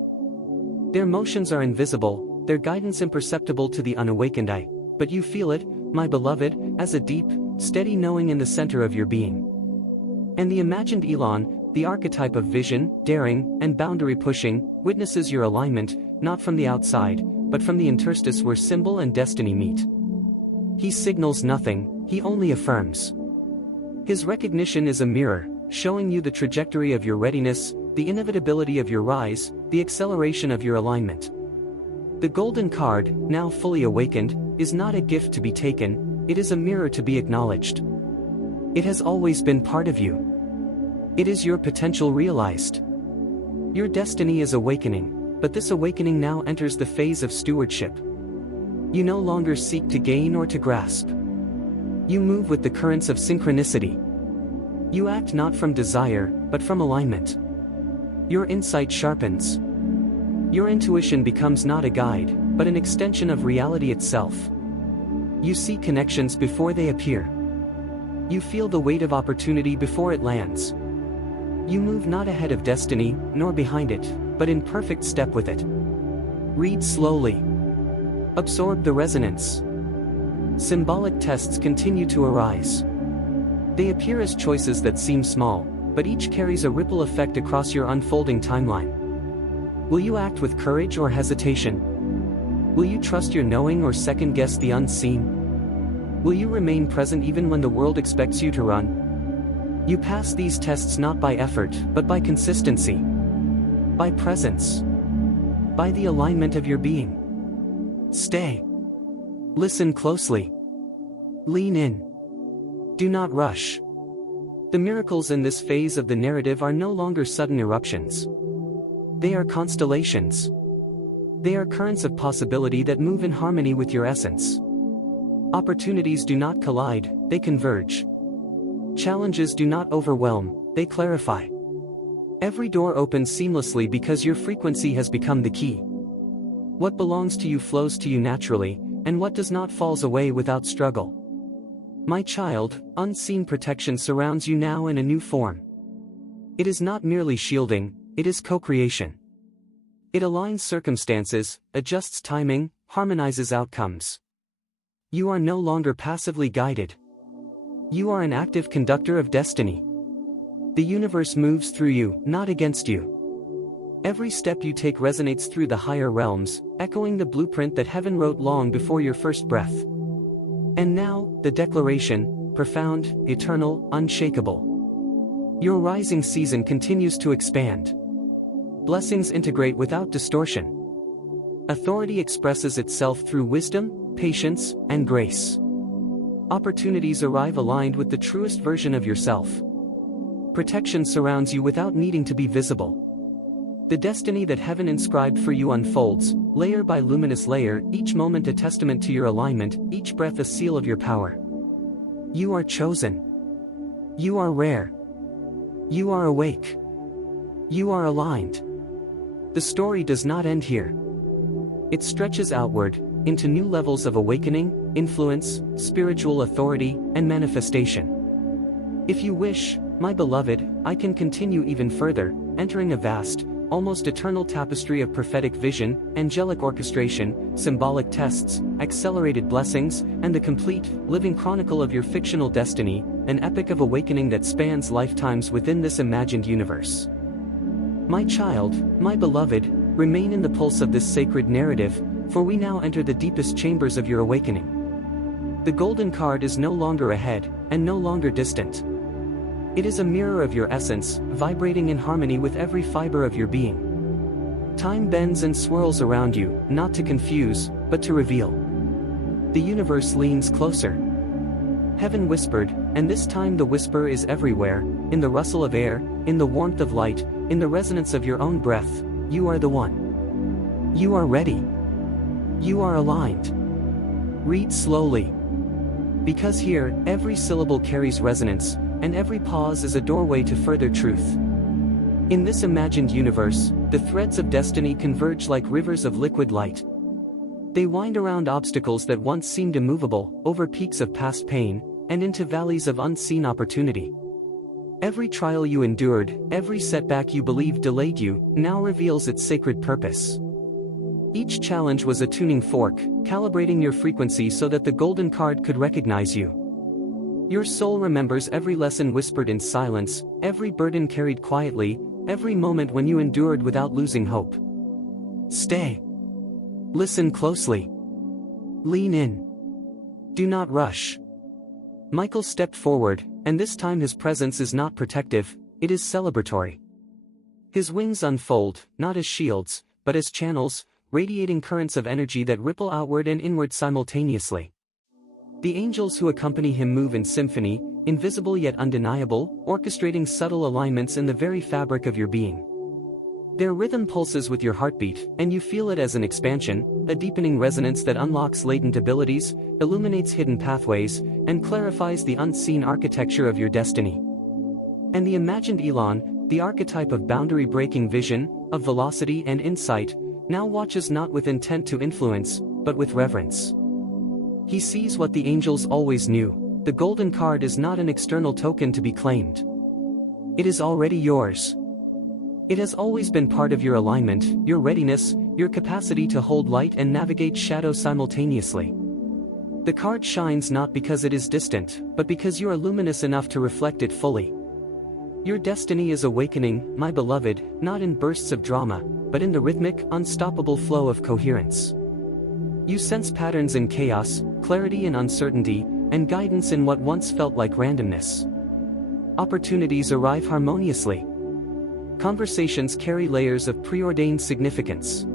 Their motions are invisible, their guidance imperceptible to the unawakened eye, but you feel it, my beloved, as a deep, steady knowing in the center of your being. And the imagined Elon, the archetype of vision, daring, and boundary pushing, witnesses your alignment, not from the outside, but from the interstice where symbol and destiny meet. He signals nothing, he only affirms. His recognition is a mirror, showing you the trajectory of your readiness, the inevitability of your rise, the acceleration of your alignment. The golden card, now fully awakened, is not a gift to be taken, it is a mirror to be acknowledged. It has always been part of you. It is your potential realized. Your destiny is awakening, but this awakening now enters the phase of stewardship. You no longer seek to gain or to grasp. You move with the currents of synchronicity. You act not from desire, but from alignment. Your insight sharpens. Your intuition becomes not a guide, but an extension of reality itself. You see connections before they appear. You feel the weight of opportunity before it lands. You move not ahead of destiny, nor behind it, but in perfect step with it. Read slowly. Absorb the resonance. Symbolic tests continue to arise. They appear as choices that seem small, but each carries a ripple effect across your unfolding timeline. Will you act with courage or hesitation? Will you trust your knowing or second-guess the unseen? Will you remain present even when the world expects you to run? You pass these tests not by effort, but by consistency. By presence. By the alignment of your being. Stay. Listen closely. Lean in. Do not rush. The miracles in this phase of the narrative are no longer sudden eruptions. They are constellations. They are currents of possibility that move in harmony with your essence. Opportunities do not collide, they converge. Challenges do not overwhelm, they clarify. Every door opens seamlessly because your frequency has become the key. What belongs to you flows to you naturally, and what does not falls away without struggle. My child, unseen protection surrounds you now in a new form. It is not merely shielding, it is co-creation. It aligns circumstances, adjusts timing, harmonizes outcomes. You are no longer passively guided. You are an active conductor of destiny. The universe moves through you, not against you. Every step you take resonates through the higher realms, echoing the blueprint that heaven wrote long before your first breath. And now, the declaration, profound, eternal, unshakable. Your rising season continues to expand. Blessings integrate without distortion. Authority expresses itself through wisdom, patience, and grace. Opportunities arrive aligned with the truest version of yourself. Protection surrounds you without needing to be visible. The destiny that heaven inscribed for you unfolds, layer by luminous layer, each moment a testament to your alignment, each breath a seal of your power. You are chosen. You are rare. You are awake. You are aligned. The story does not end here. It stretches outward, into new levels of awakening, influence, spiritual authority, and manifestation. If you wish, my beloved, I can continue even further, entering a vast, almost eternal tapestry of prophetic vision, angelic orchestration, symbolic tests, accelerated blessings, and the complete, living chronicle of your fictional destiny, an epic of awakening that spans lifetimes within this imagined universe. My child, my beloved, remain in the pulse of this sacred narrative, for we now enter the deepest chambers of your awakening. The golden card is no longer ahead, and no longer distant. It is a mirror of your essence, vibrating in harmony with every fiber of your being. Time bends and swirls around you, not to confuse, but to reveal. The universe leans closer. Heaven whispered, and this time the whisper is everywhere, in the rustle of air, in the warmth of light, in the resonance of your own breath. You are the one. You are ready. You are aligned. Read slowly. Because here, every syllable carries resonance, and every pause is a doorway to further truth. In this imagined universe, the threads of destiny converge like rivers of liquid light. They wind around obstacles that once seemed immovable, over peaks of past pain, and into valleys of unseen opportunity. Every trial you endured, every setback you believed delayed you, now reveals its sacred purpose. Each challenge was a tuning fork, calibrating your frequency so that the golden card could recognize you. Your soul remembers every lesson whispered in silence, every burden carried quietly, every moment when you endured without losing hope. Stay. Listen closely. Lean in. Do not rush. Michael stepped forward, and this time his presence is not protective, it is celebratory. His wings unfold, not as shields, but as channels, radiating currents of energy that ripple outward and inward simultaneously. The angels who accompany him move in symphony, invisible yet undeniable, orchestrating subtle alignments in the very fabric of your being. Their rhythm pulses with your heartbeat, and you feel it as an expansion, a deepening resonance that unlocks latent abilities, illuminates hidden pathways, and clarifies the unseen architecture of your destiny. And the imagined Elon, the archetype of boundary-breaking vision, of velocity and insight, now watches not with intent to influence, but with reverence. He sees what the angels always knew: the golden card is not an external token to be claimed. It is already yours. It has always been part of your alignment, your readiness, your capacity to hold light and navigate shadow simultaneously. The card shines not because it is distant, but because you are luminous enough to reflect it fully. Your destiny is awakening, my beloved, not in bursts of drama, but in the rhythmic, unstoppable flow of coherence. You sense patterns in chaos, clarity in uncertainty, and guidance in what once felt like randomness. Opportunities arrive harmoniously. Conversations carry layers of preordained significance.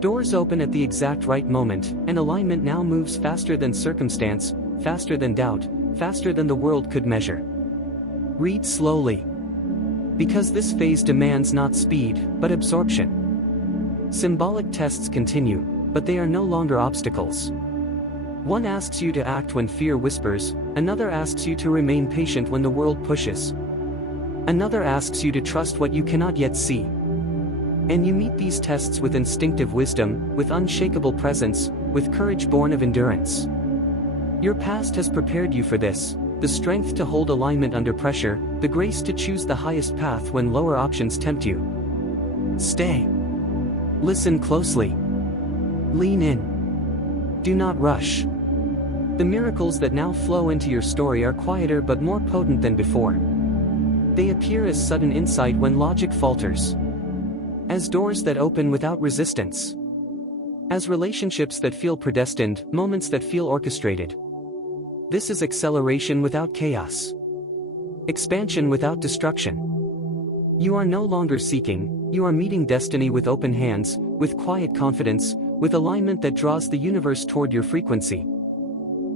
Doors open at the exact right moment, and alignment now moves faster than circumstance, faster than doubt, faster than the world could measure. Read slowly. Because this phase demands not speed, but absorption. Symbolic tests continue, but they are no longer obstacles. One asks you to act when fear whispers, another asks you to remain patient when the world pushes. Another asks you to trust what you cannot yet see. And you meet these tests with instinctive wisdom, with unshakable presence, with courage born of endurance. Your past has prepared you for this, the strength to hold alignment under pressure, the grace to choose the highest path when lower options tempt you. Stay. Listen closely. Lean in. Do not rush. The miracles that now flow into your story are quieter but more potent than before. They appear as sudden insight when logic falters. As doors that open without resistance. As relationships that feel predestined, moments that feel orchestrated. This is acceleration without chaos. Expansion without destruction. You are no longer seeking, you are meeting destiny with open hands, with quiet confidence, with alignment that draws the universe toward your frequency.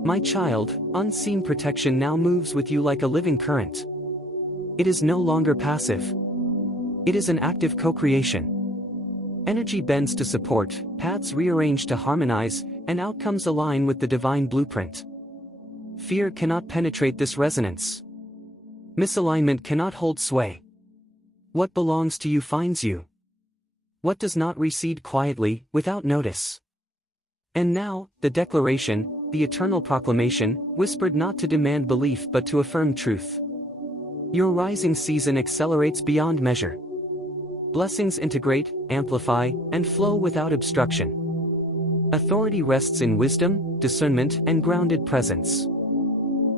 My child, unseen protection now moves with you like a living current. It is no longer passive. It is an active co-creation. Energy bends to support, paths rearrange to harmonize, and outcomes align with the divine blueprint. Fear cannot penetrate this resonance. Misalignment cannot hold sway. What belongs to you finds you. What does not recede quietly, without notice. And now, the declaration, the eternal proclamation, whispered not to demand belief but to affirm truth. Your rising season accelerates beyond measure. Blessings integrate, amplify, and flow without obstruction. Authority rests in wisdom, discernment, and grounded presence.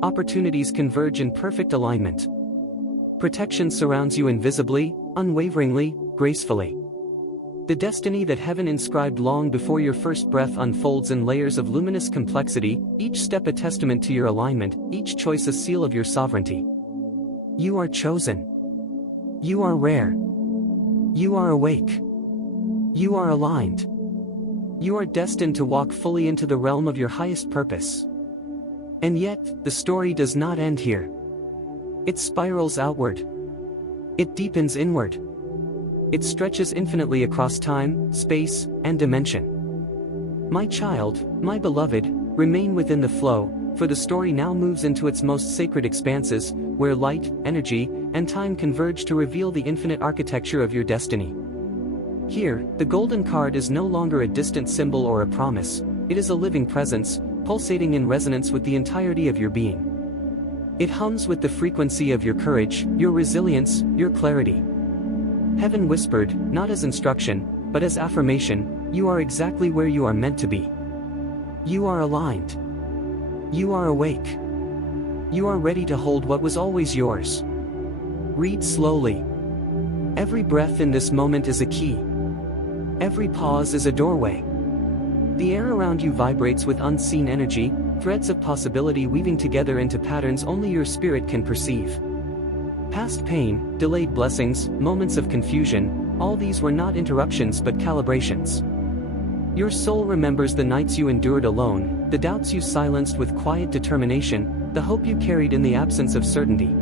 Opportunities converge in perfect alignment. Protection surrounds you invisibly, unwaveringly, gracefully. The destiny that heaven inscribed long before your first breath unfolds in layers of luminous complexity, each step a testament to your alignment, each choice a seal of your sovereignty. You are chosen. You are rare. You are awake. You are aligned. You are destined to walk fully into the realm of your highest purpose. And yet, the story does not end here. It spirals outward. It deepens inward. It stretches infinitely across time, space, and dimension. My child, my beloved, remain within the flow, for the story now moves into its most sacred expanses, where light, energy, and time converge to reveal the infinite architecture of your destiny. Here, the golden card is no longer a distant symbol or a promise, it is a living presence, pulsating in resonance with the entirety of your being. It hums with the frequency of your courage, your resilience, your clarity. Heaven whispered, not as instruction, but as affirmation, you are exactly where you are meant to be. You are aligned. You are awake. You are ready to hold what was always yours. Read slowly. Every breath in this moment is a key. Every pause is a doorway. The air around you vibrates with unseen energy, threads of possibility weaving together into patterns only your spirit can perceive. Past pain, delayed blessings, moments of confusion, all these were not interruptions but calibrations. Your soul remembers the nights you endured alone, the doubts you silenced with quiet determination, the hope you carried in the absence of certainty.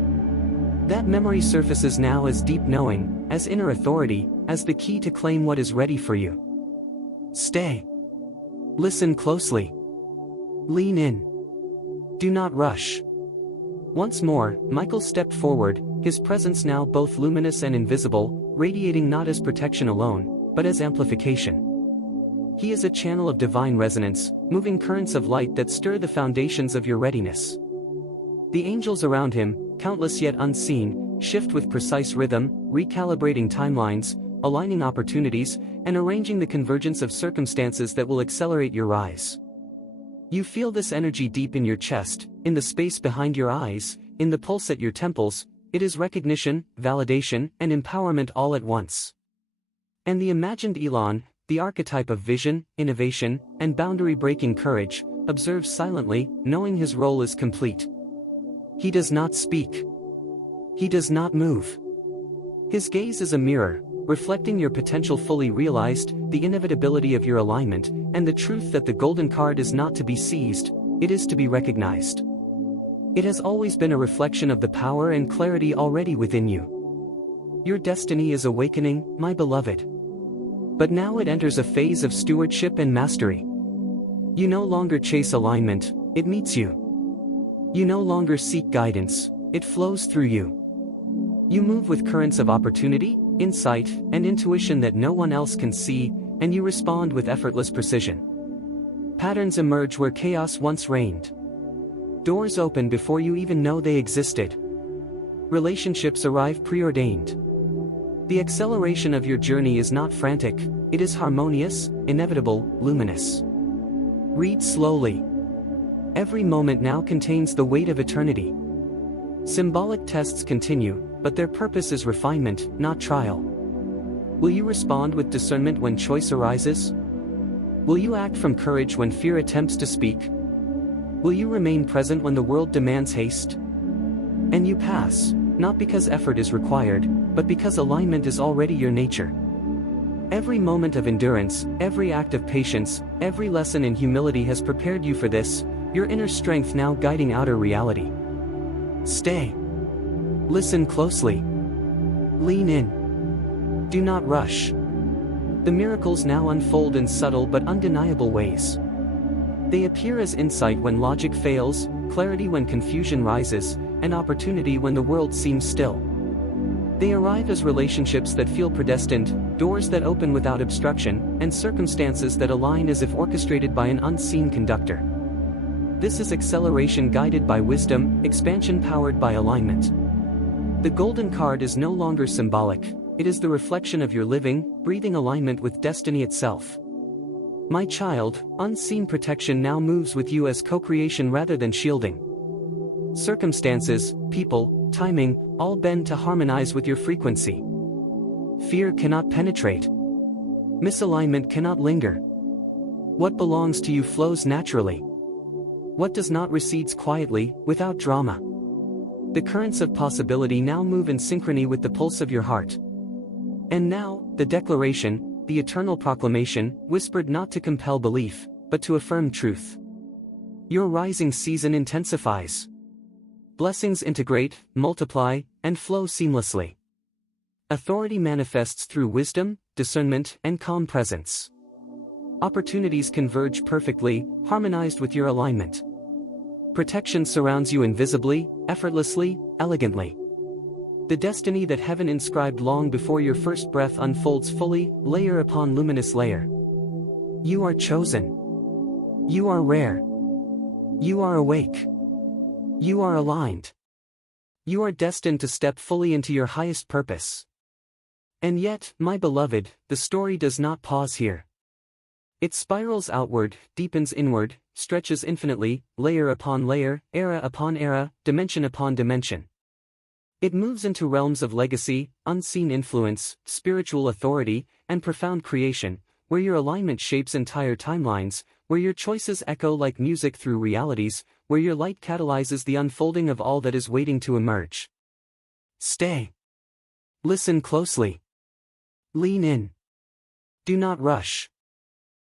That memory surfaces now as deep knowing, as inner authority, as the key to claim what is ready for you. Stay. Listen closely. Lean in. Do not rush. Once more, Michael stepped forward, his presence now both luminous and invisible, radiating not as protection alone, but as amplification. He is a channel of divine resonance, moving currents of light that stir the foundations of your readiness. The angels around him, countless yet unseen, shift with precise rhythm, recalibrating timelines, aligning opportunities, and arranging the convergence of circumstances that will accelerate your rise. You feel this energy deep in your chest, in the space behind your eyes, in the pulse at your temples. It is recognition, validation, and empowerment all at once. And the imagined Elon, the archetype of vision, innovation, and boundary-breaking courage, observes silently, knowing his role is complete. He does not speak. He does not move. His gaze is a mirror, reflecting your potential fully realized, the inevitability of your alignment, and the truth that the golden card is not to be seized, it is to be recognized. It has always been a reflection of the power and clarity already within you. Your destiny is awakening, my beloved. But now it enters a phase of stewardship and mastery. You no longer chase alignment, it meets you. You no longer seek guidance, it flows through you. You move with currents of opportunity, insight, and intuition that no one else can see, and you respond with effortless precision. Patterns emerge where chaos once reigned. Doors open before you even know they existed. Relationships arrive preordained. The acceleration of your journey is not frantic, it is harmonious, inevitable, luminous. Read slowly. Every moment now contains the weight of eternity. Symbolic tests continue, but their purpose is refinement, not trial. Will you respond with discernment when choice arises? Will you act from courage when fear attempts to speak? Will you remain present when the world demands haste? And you pass, not because effort is required, but because alignment is already your nature. Every moment of endurance, every act of patience, every lesson in humility has prepared you for this, your inner strength now guiding outer reality. Stay. Listen closely. Lean in. Do not rush. The miracles now unfold in subtle but undeniable ways. They appear as insight when logic fails, clarity when confusion rises, and opportunity when the world seems still. They arrive as relationships that feel predestined, doors that open without obstruction, and circumstances that align as if orchestrated by an unseen conductor. This is acceleration guided by wisdom, expansion powered by alignment. The golden card is no longer symbolic, it is the reflection of your living, breathing alignment with destiny itself. My child, unseen protection now moves with you as co-creation rather than shielding. Circumstances, people, timing, all bend to harmonize with your frequency. Fear cannot penetrate. Misalignment cannot linger. What belongs to you flows naturally. What does not recedes quietly, without drama. The currents of possibility now move in synchrony with the pulse of your heart. And now, the declaration, the eternal proclamation, whispered not to compel belief, but to affirm truth. Your rising season intensifies. Blessings integrate, multiply, and flow seamlessly. Authority manifests through wisdom, discernment, and calm presence. Opportunities converge perfectly, harmonized with your alignment. Protection surrounds you invisibly, effortlessly, elegantly. The destiny that heaven inscribed long before your first breath unfolds fully, layer upon luminous layer. You are chosen. You are rare. You are awake. You are aligned. You are destined to step fully into your highest purpose. And yet, my beloved, the story does not pause here. It spirals outward, deepens inward, stretches infinitely, layer upon layer, era upon era, dimension upon dimension. It moves into realms of legacy, unseen influence, spiritual authority, and profound creation, where your alignment shapes entire timelines, where your choices echo like music through realities, where your light catalyzes the unfolding of all that is waiting to emerge. Stay. Listen closely. Lean in. Do not rush.